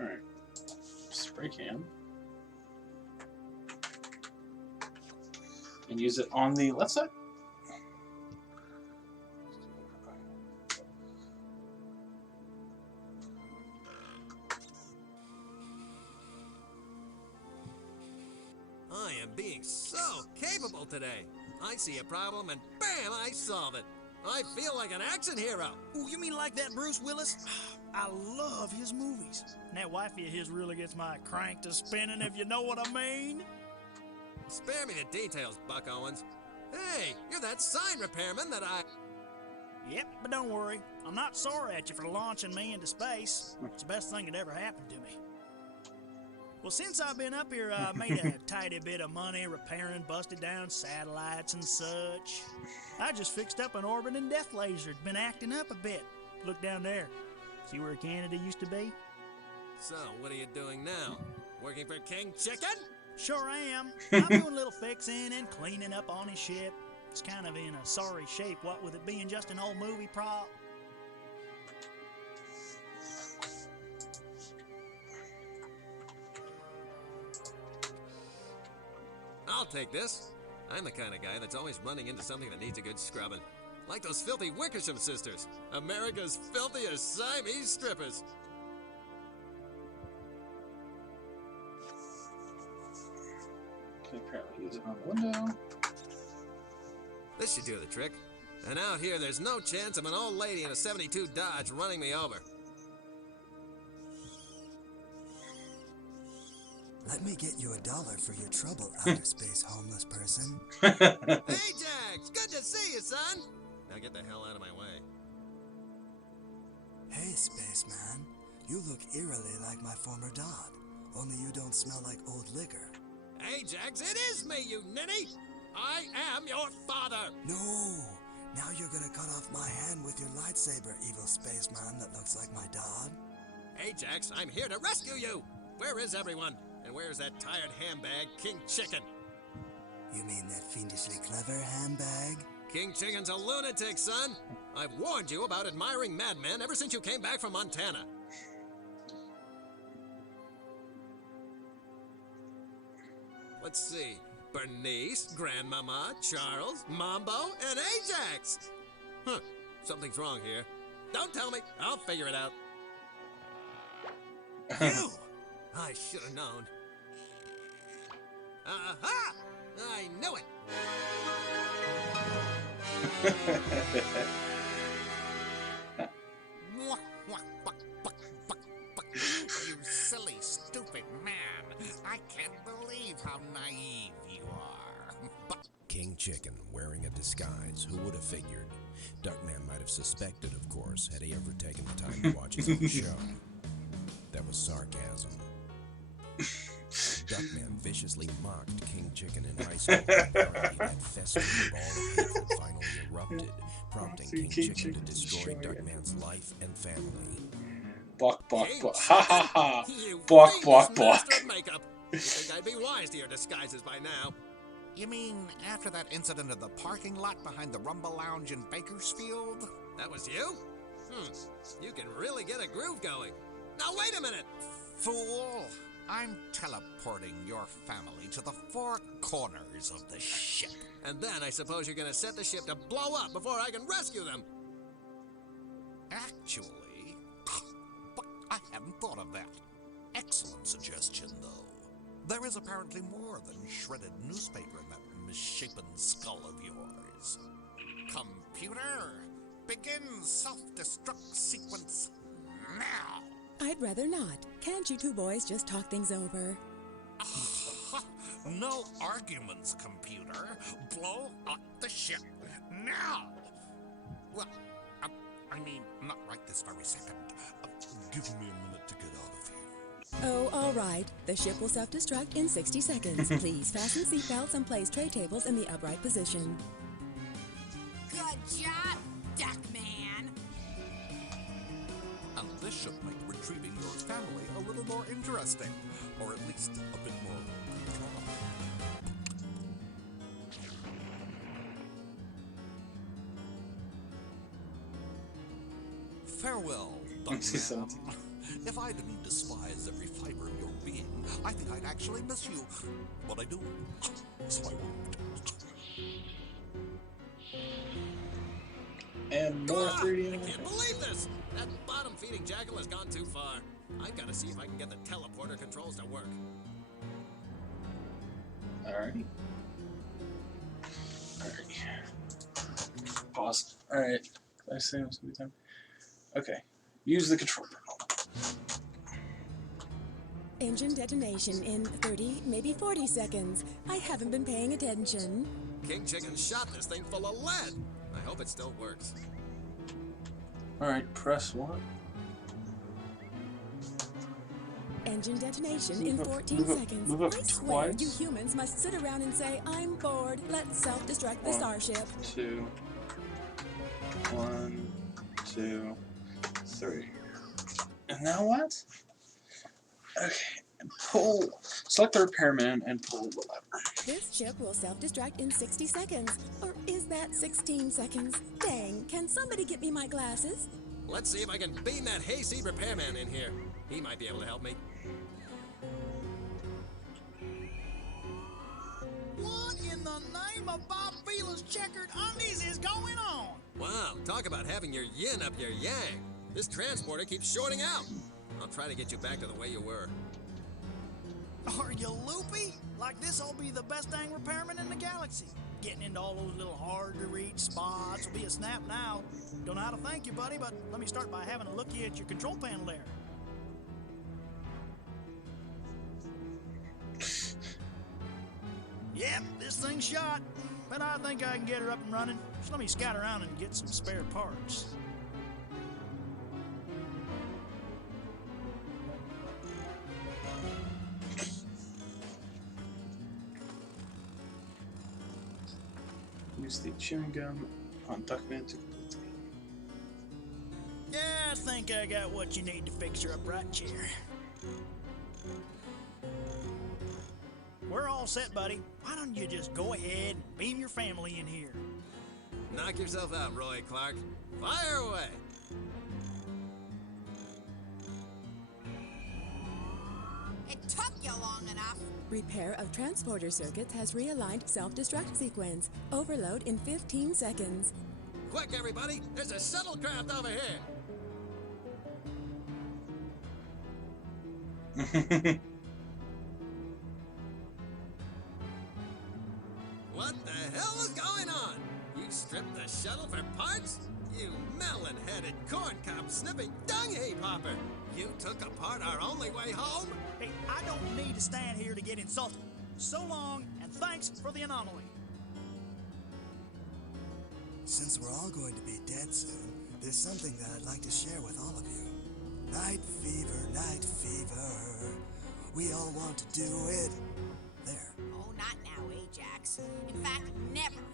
Alright. Spray can. And use it on the left side? I am being so capable today. I see a problem and bam, I solve it. I feel like an action hero. Ooh, you mean like that Bruce Willis? I love his movies. And that wifey of his really gets my crank to spinning, if you know what I mean. Spare me the details, Buck Owens. Hey, you're that sign repairman that I... Yep, but don't worry. I'm not sorry at you for launching me into space. It's the best thing that ever happened to me. Well, since I've been up here, I made a tidy bit of money repairing busted down satellites and such. I just fixed up an orbiting death laser. It's been acting up a bit. Look down there. See where Canada used to be? So, what are you doing now? Working for King Chicken? Sure am. I'm doing a little fixing and cleaning up on his ship. It's kind of in a sorry shape, what with it being just an old movie prop. I'll take this. I'm the kind of guy that's always running into something that needs a good scrubbing. Like those filthy Wickersham sisters, America's filthiest Siamese strippers. Okay, apparently use it on the window. This should do the trick. And out here, there's no chance of an old lady in a 72 Dodge running me over. Let me get you $1 for your trouble, outer space homeless person. Hey, Jax! Good to see you, son! Now get the hell out of my way. Hey, spaceman. You look eerily like my former Dodd. Only you don't smell like old liquor. Hey, Jax, it is me, you ninny! I am your father! No! Now you're gonna cut off my hand with your lightsaber, evil spaceman that looks like my Dodd. Hey, Jax, I'm here to rescue you! Where is everyone? And where's that tired handbag, King Chicken? You mean that fiendishly clever handbag? King Chicken's a lunatic, son! I've warned you about admiring madmen ever since you came back from Montana. Let's see. Bernice, Grandmama, Charles, Mambo, and Ajax! Huh. Something's wrong here. Don't tell me. I'll figure it out. You! I should have known. Aha! I knew it! You silly, stupid man. I can't believe how naive you are. King Chicken, wearing a disguise. Who would have figured? Duckman might have suspected, of course, had he ever taken the time to watch his own show. That was sarcasm. Duckman viciously mocked King Chicken in high school, and apparently that festering ball of hatred finally erupted, prompting King Chicken to destroy Duckman's life and family. Buck, buck, buck. Ha ha ha. Buck, buck, buck. Master of makeup. You think I'd be wise to your disguises by now? You mean after that incident in the parking lot behind the Rumble Lounge in Bakersfield? That was you? You can really get a groove going. Now wait a minute! Fool! I'm teleporting your family to the four corners of the ship. And then I suppose you're gonna set the ship to blow up before I can rescue them. Actually, but I hadn't thought of that. Excellent suggestion, though. There is apparently more than shredded newspaper in that misshapen skull of yours. Computer, begin self-destruct sequence now. I'd rather not. Can't you two boys just talk things over? No arguments, computer. Blow up the ship now. Well, I mean, not right this very second. Give me a minute to get out of here. Oh, all right. The ship will self-destruct in 60 seconds. Please fasten seatbelts and place tray tables in the upright position. Good job, Duckman. And this should make retrieving your family a little more interesting, or at least a bit more controllable. Farewell, Duckman. If I didn't despise every fiber of your being, I think I'd actually miss you. But I do, so I won't. And more 3D. I can't believe this! That bottom-feeding jackal has gone too far. I've got to see if I can get the teleporter controls to work. Alright. Pause. Alright. I say it was a good time. Okay. Use the controller. Engine detonation in 30, maybe 40 seconds. I haven't been paying attention. King Chicken shot this thing full of lead. I hope it still works. Alright, press 1. Engine detonation in 14 seconds. Move up I swear, twice. you humans must sit around and say, I'm bored. Let's self-destruct the 1, starship. 2. 1, 2, 3. And now what? Okay. And pull. Select the repairman and pull the lever. This ship will self-destruct in 60 seconds. Or is that 16 seconds? Dang, can somebody get me my glasses? Let's see if I can beam that hayseed repairman in here. He might be able to help me. What in the name of Bob Vila's checkered undies is going on? Wow, talk about having your yin up your yang. This transporter keeps shorting out. I'll try to get you back to the way you were. Are you loopy? Like this'll be the best dang repairman in the galaxy. Getting into all those little hard-to-reach spots will be a snap now. Don't know how to thank you, buddy, but let me start by having a looky at your control panel there. Yep, this thing's shot, but I think I can get her up and running. Just let me scout around and get some spare parts. Use the chewing gum on Duckman to complete the game. Yeah, I think I got what you need to fix your upright chair. We're all set, buddy. Why don't you just go ahead and beam your family in here? Knock yourself out, Roy Clark. Fire away! It took you long enough. Repair of transporter circuits has realigned self-destruct sequence. Overload in 15 seconds. Quick, everybody! There's a shuttlecraft over here! What the hell is going on? You stripped the shuttle for parts? You melon-headed corn-cob sniffing dung heap hopper! You took apart our only way home? Hey, I don't need to stand here to get insulted. So long, and thanks for the anomaly. Since we're all going to be dead soon, there's something that I'd like to share with all of you. Night fever, We all want to do it. There. Oh, not now, Ajax. In fact, never.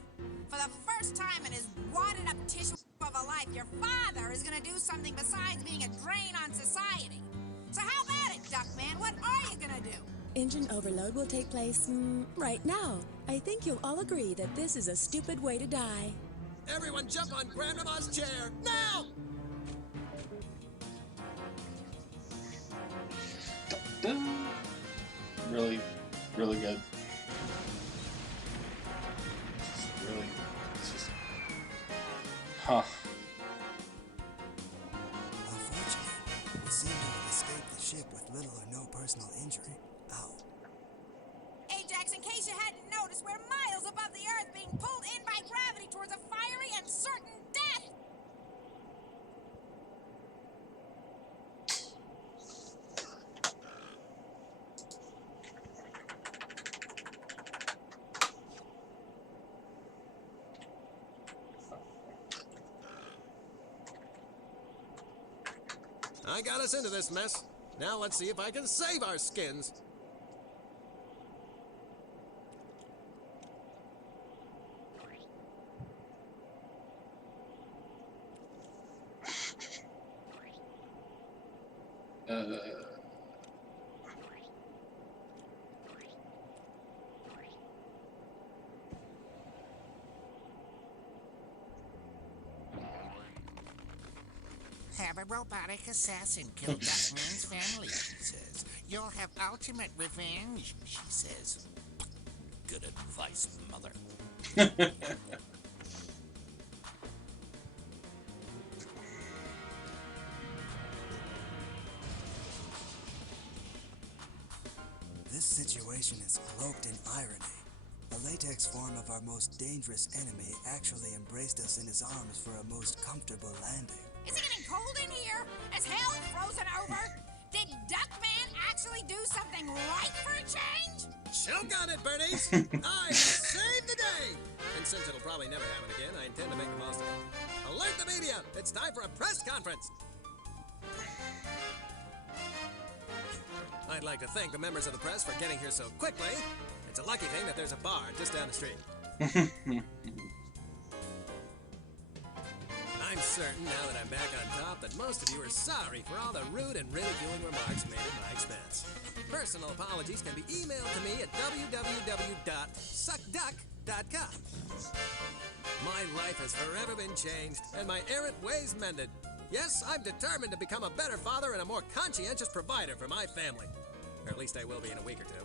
For the first time in his wadded up tissue of a life, your father is gonna do something besides being a drain on society. So how about it, Duckman? What are you gonna do? Engine overload will take place right now. I think you'll all agree that this is a stupid way to die. Everyone jump on Grandma's chair, now! Really, really good. Really, it's just... Huh. Unfortunately, we seem to have escaped the ship with little or no personal injury. Ow. Ajax, in case you hadn't noticed, we're miles above the Earth being pulled in by gravity towards a fiery and certain death! I got us into this mess. Now let's see if I can save our skins. Have a robotic assassin kill Duckman's family, she says. You'll have ultimate revenge, she says. Good advice, mother. This situation is cloaked in irony. The latex form of our most dangerous enemy actually embraced us in his arms for a most comfortable landing. Is it getting cold in here? Is hell frozen over? Did Duckman actually do something right for a change? Choke on it, Bernice! I saved the day! And since it'll probably never happen again, I intend to make the most of it. Alert the media! It's time for a press conference! I'd like to thank the members of the press for getting here so quickly. It's a lucky thing that there's a bar just down the street. I'm certain, now that I'm back on top, that most of you are sorry for all the rude and ridiculing remarks made at my expense. Personal apologies can be emailed to me at www.suckduck.com. My life has forever been changed, and my errant ways mended. Yes, I'm determined to become a better father and a more conscientious provider for my family. Or at least I will be in a week or two.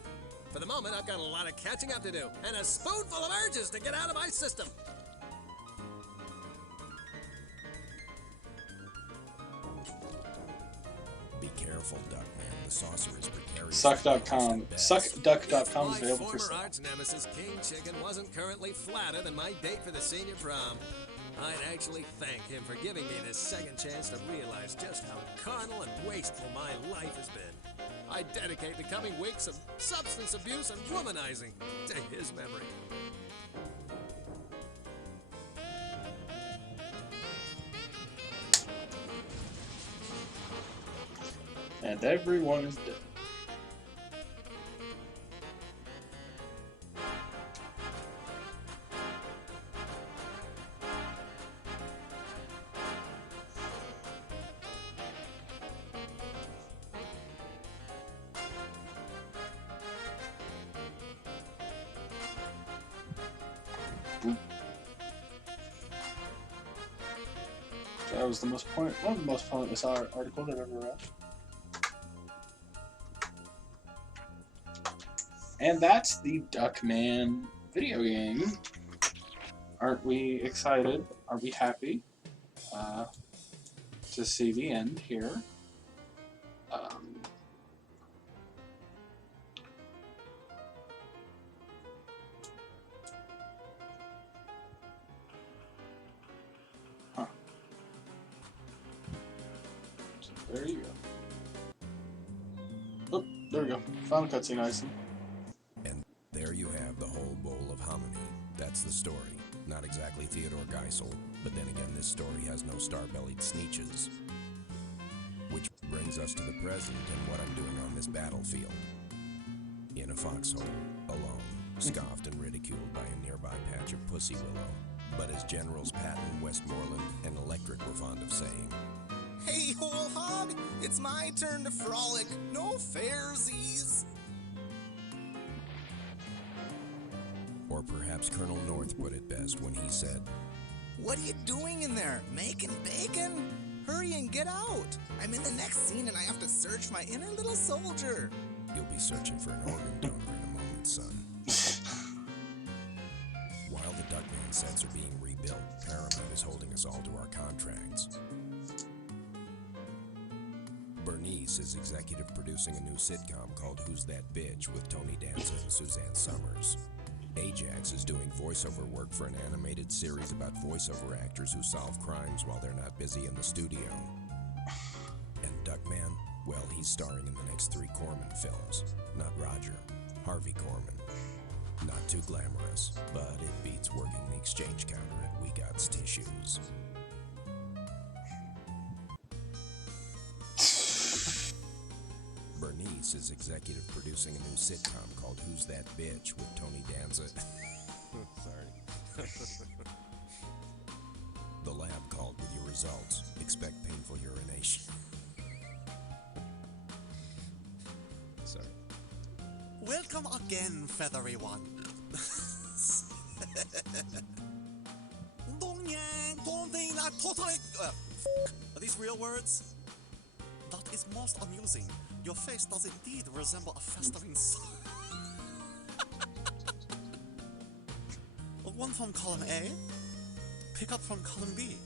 For the moment, I've got a lot of catching up to do, and a spoonful of urges to get out of my system. Be careful, Duckman. The saucer is precarious. Suck.com. Suckduck.com is My available for former sale. arch nemesis, King Chicken, wasn't currently flatter than my date for the senior prom. I'd actually thank him for giving me this second chance to realize just how carnal and wasteful my life has been. I dedicate the coming weeks of substance abuse and womanizing to his memory. And everyone is dead. That was the one of the most pointless articles I've ever read. And that's the Duckman video game. Aren't we excited? Are we happy to see the end here? There you go. Oh, there we go. Final cutscene, Ison. And there you have the whole bowl of hominy. That's the story. Not exactly Theodore Geisel, but then again, this story has no star-bellied sneeches. Which brings us to the present and what I'm doing on this battlefield. In a foxhole, alone, scoffed and ridiculed by a nearby patch of pussy willow. But as Generals Patton, Westmoreland, and Electric were fond of saying, Hey, whole hog! It's my turn to frolic. No fairsies. or perhaps Colonel North put it best when he said, What are you doing in there? Making bacon? Hurry and get out. I'm in the next scene and I have to search my inner little soldier. You'll be searching for an organ donor in a moment, son. While the Duckman sets are being rebuilt, Paramount is holding us all to our contracts. Bernice is executive producing a new sitcom called Who's That Bitch with Tony Danza and Suzanne Summers. Ajax is doing voiceover work for an animated series about voiceover actors who solve crimes while they're not busy in the studio. And Duckman, well, he's starring in the next 3 Corman films. Not Roger, Harvey Corman. Not too glamorous, but it beats working the exchange counter at We Got's Tissues. Bernice is executive producing a new sitcom called Who's That Bitch with Tony Danza. Sorry. The lab called with your results. Expect painful urination. Sorry. Welcome again, feathery one. Are these real words? That is most amusing. Your face does indeed resemble a festering One from column A, pick up from column B.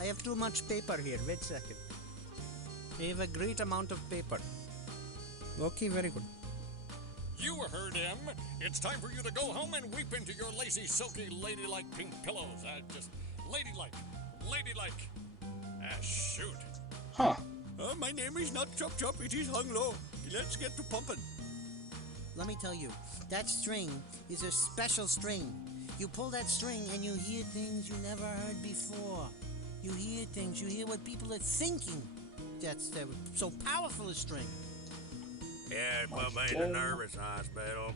I have too much paper here. Wait a second. I have a great amount of paper. Okay, very good. You heard him. It's time for you to go home and weep into your lacy, silky, ladylike pink pillows. Just ladylike. Shoot. Huh. My name is not Chop Chop, it is Hung Low. Let's get to pumping. Let me tell you, that string is a special string. You pull that string and you hear things you never heard before. You hear things, you hear what people are thinking. That's so powerful a string. Yeah, it put me in the nervous hospital.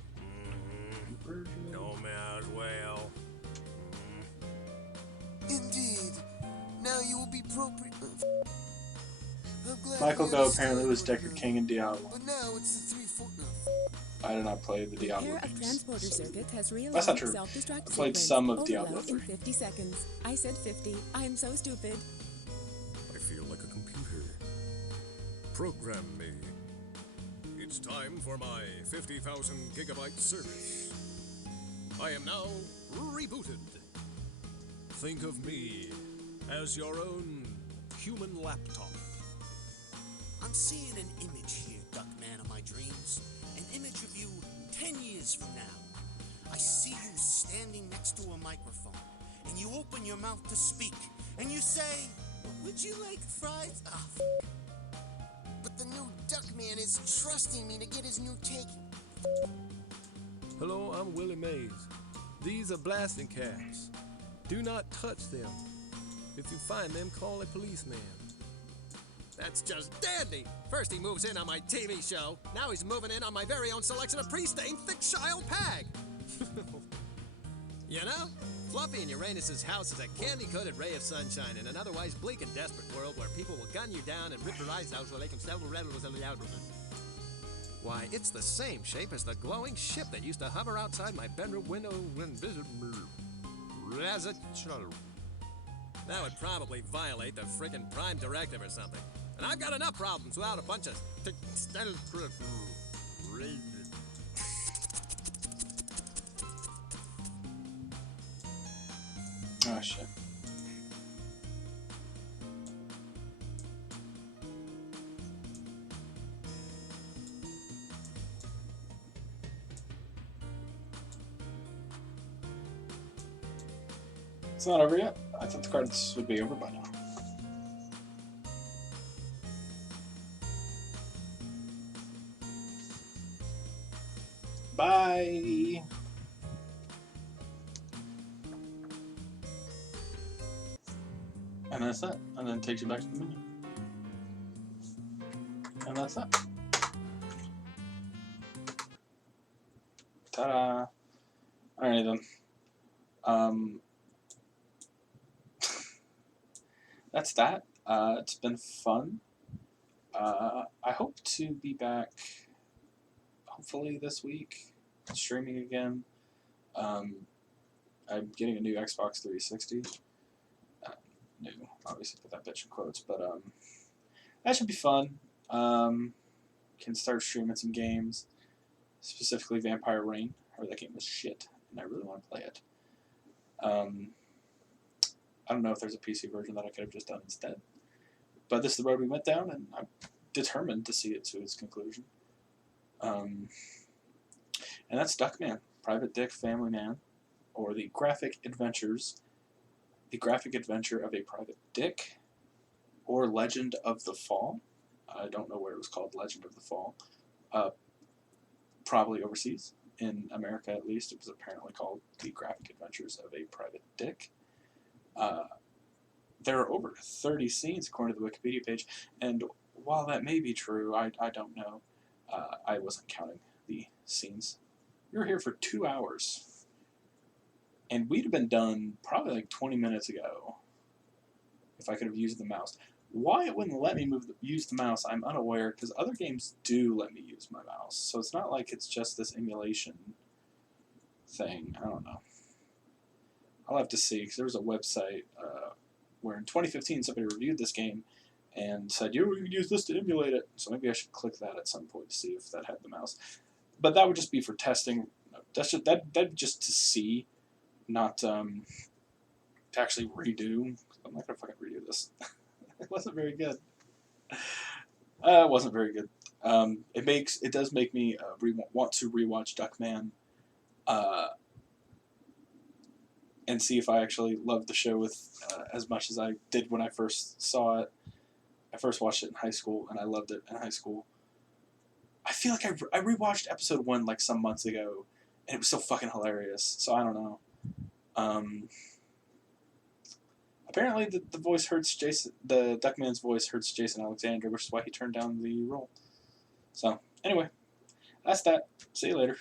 Told me I was well. Indeed. Now you will be appropriate. Michael Go apparently was Deckard King in Diablo. But now it's the 3-4. I did not play the Diablo Pair of games. transporter circuits has That's realized not true. self-destruct I played sequence. some of Diablo Overload in 3. 50 seconds. I said 50. I'm so stupid. I feel like a computer. Program me. It's time for my 50,000 gigabyte service. I am now rebooted. Think of me as your own human laptop. I'm seeing an image here, Duckman, of my dreams. An image of you 10 years from now. I see you standing next to a microphone, and you open your mouth to speak, and you say, would you like fries? But the new Duckman is trusting me to get his new take. Hello, I'm Willie Mays. These are blasting caps. Do not touch them. If you find them, call a policeman. That's just dandy. First he moves in on my TV show. Now he's moving in on my very own selection of pre-stained thick child pag. You know, Fluffy in Uranus's house is a candy-coated ray of sunshine in an otherwise bleak and desperate world where people will gun you down and rip your eyes out so they can sell the rebels of the algorithm. Why, it's the same shape as the glowing ship that used to hover outside my bedroom window when that would probably violate the frickin' Prime Directive or something. And I've got enough problems without a bunch of Oh, shit. It's not over yet? I thought the cards would be over by now. Bye! And that's that. And then it takes you back to the menu. And that's that. Ta-da! Alright then. That's that. It's been fun. I hope to be back, hopefully this week, streaming again. I'm getting a new Xbox 360. New, obviously put that bitch in quotes, but that should be fun. Can start streaming some games, specifically Vampire Reign. I heard that game was shit, and I really want to play it. I don't know if there's a PC version that I could have just done instead. But this is the road we went down, and I'm determined to see it to its conclusion. And that's Duckman, Private Dick Family Man, or the graphic adventure of a Private Dick, or Legend of the Fall. I don't know where it was called Legend of the Fall. Probably overseas. In America, at least, it was apparently called The Graphic Adventures of a Private Dick. There are over 30 scenes, according to the Wikipedia page, and while that may be true, I don't know. I wasn't counting the scenes. We were here for 2 hours, and we'd have been done probably like 20 minutes ago if I could have used the mouse. Why it wouldn't let me use the mouse, I'm unaware, because other games do let me use my mouse, so it's not like it's just this emulation thing. I don't know. I'll have to see, because there was a website where in 2015 somebody reviewed this game and said, you can use this to emulate it, so maybe I should click that at some point to see if that had the mouse. But that would just be for testing. That'd just to see, not to actually redo. I'm not going to fucking redo this. It wasn't very good. It wasn't very good. It does make me want to rewatch Duckman, and see if I actually love the show with as much as I did when I first saw it. I first watched it in high school, and I loved it in high school. I feel like I rewatched episode 1 like some months ago, and it was so fucking hilarious. So I don't know. Apparently the voice hurts Jason. The Duckman's voice hurts Jason Alexander, which is why he turned down the role. So anyway, that's that. See you later.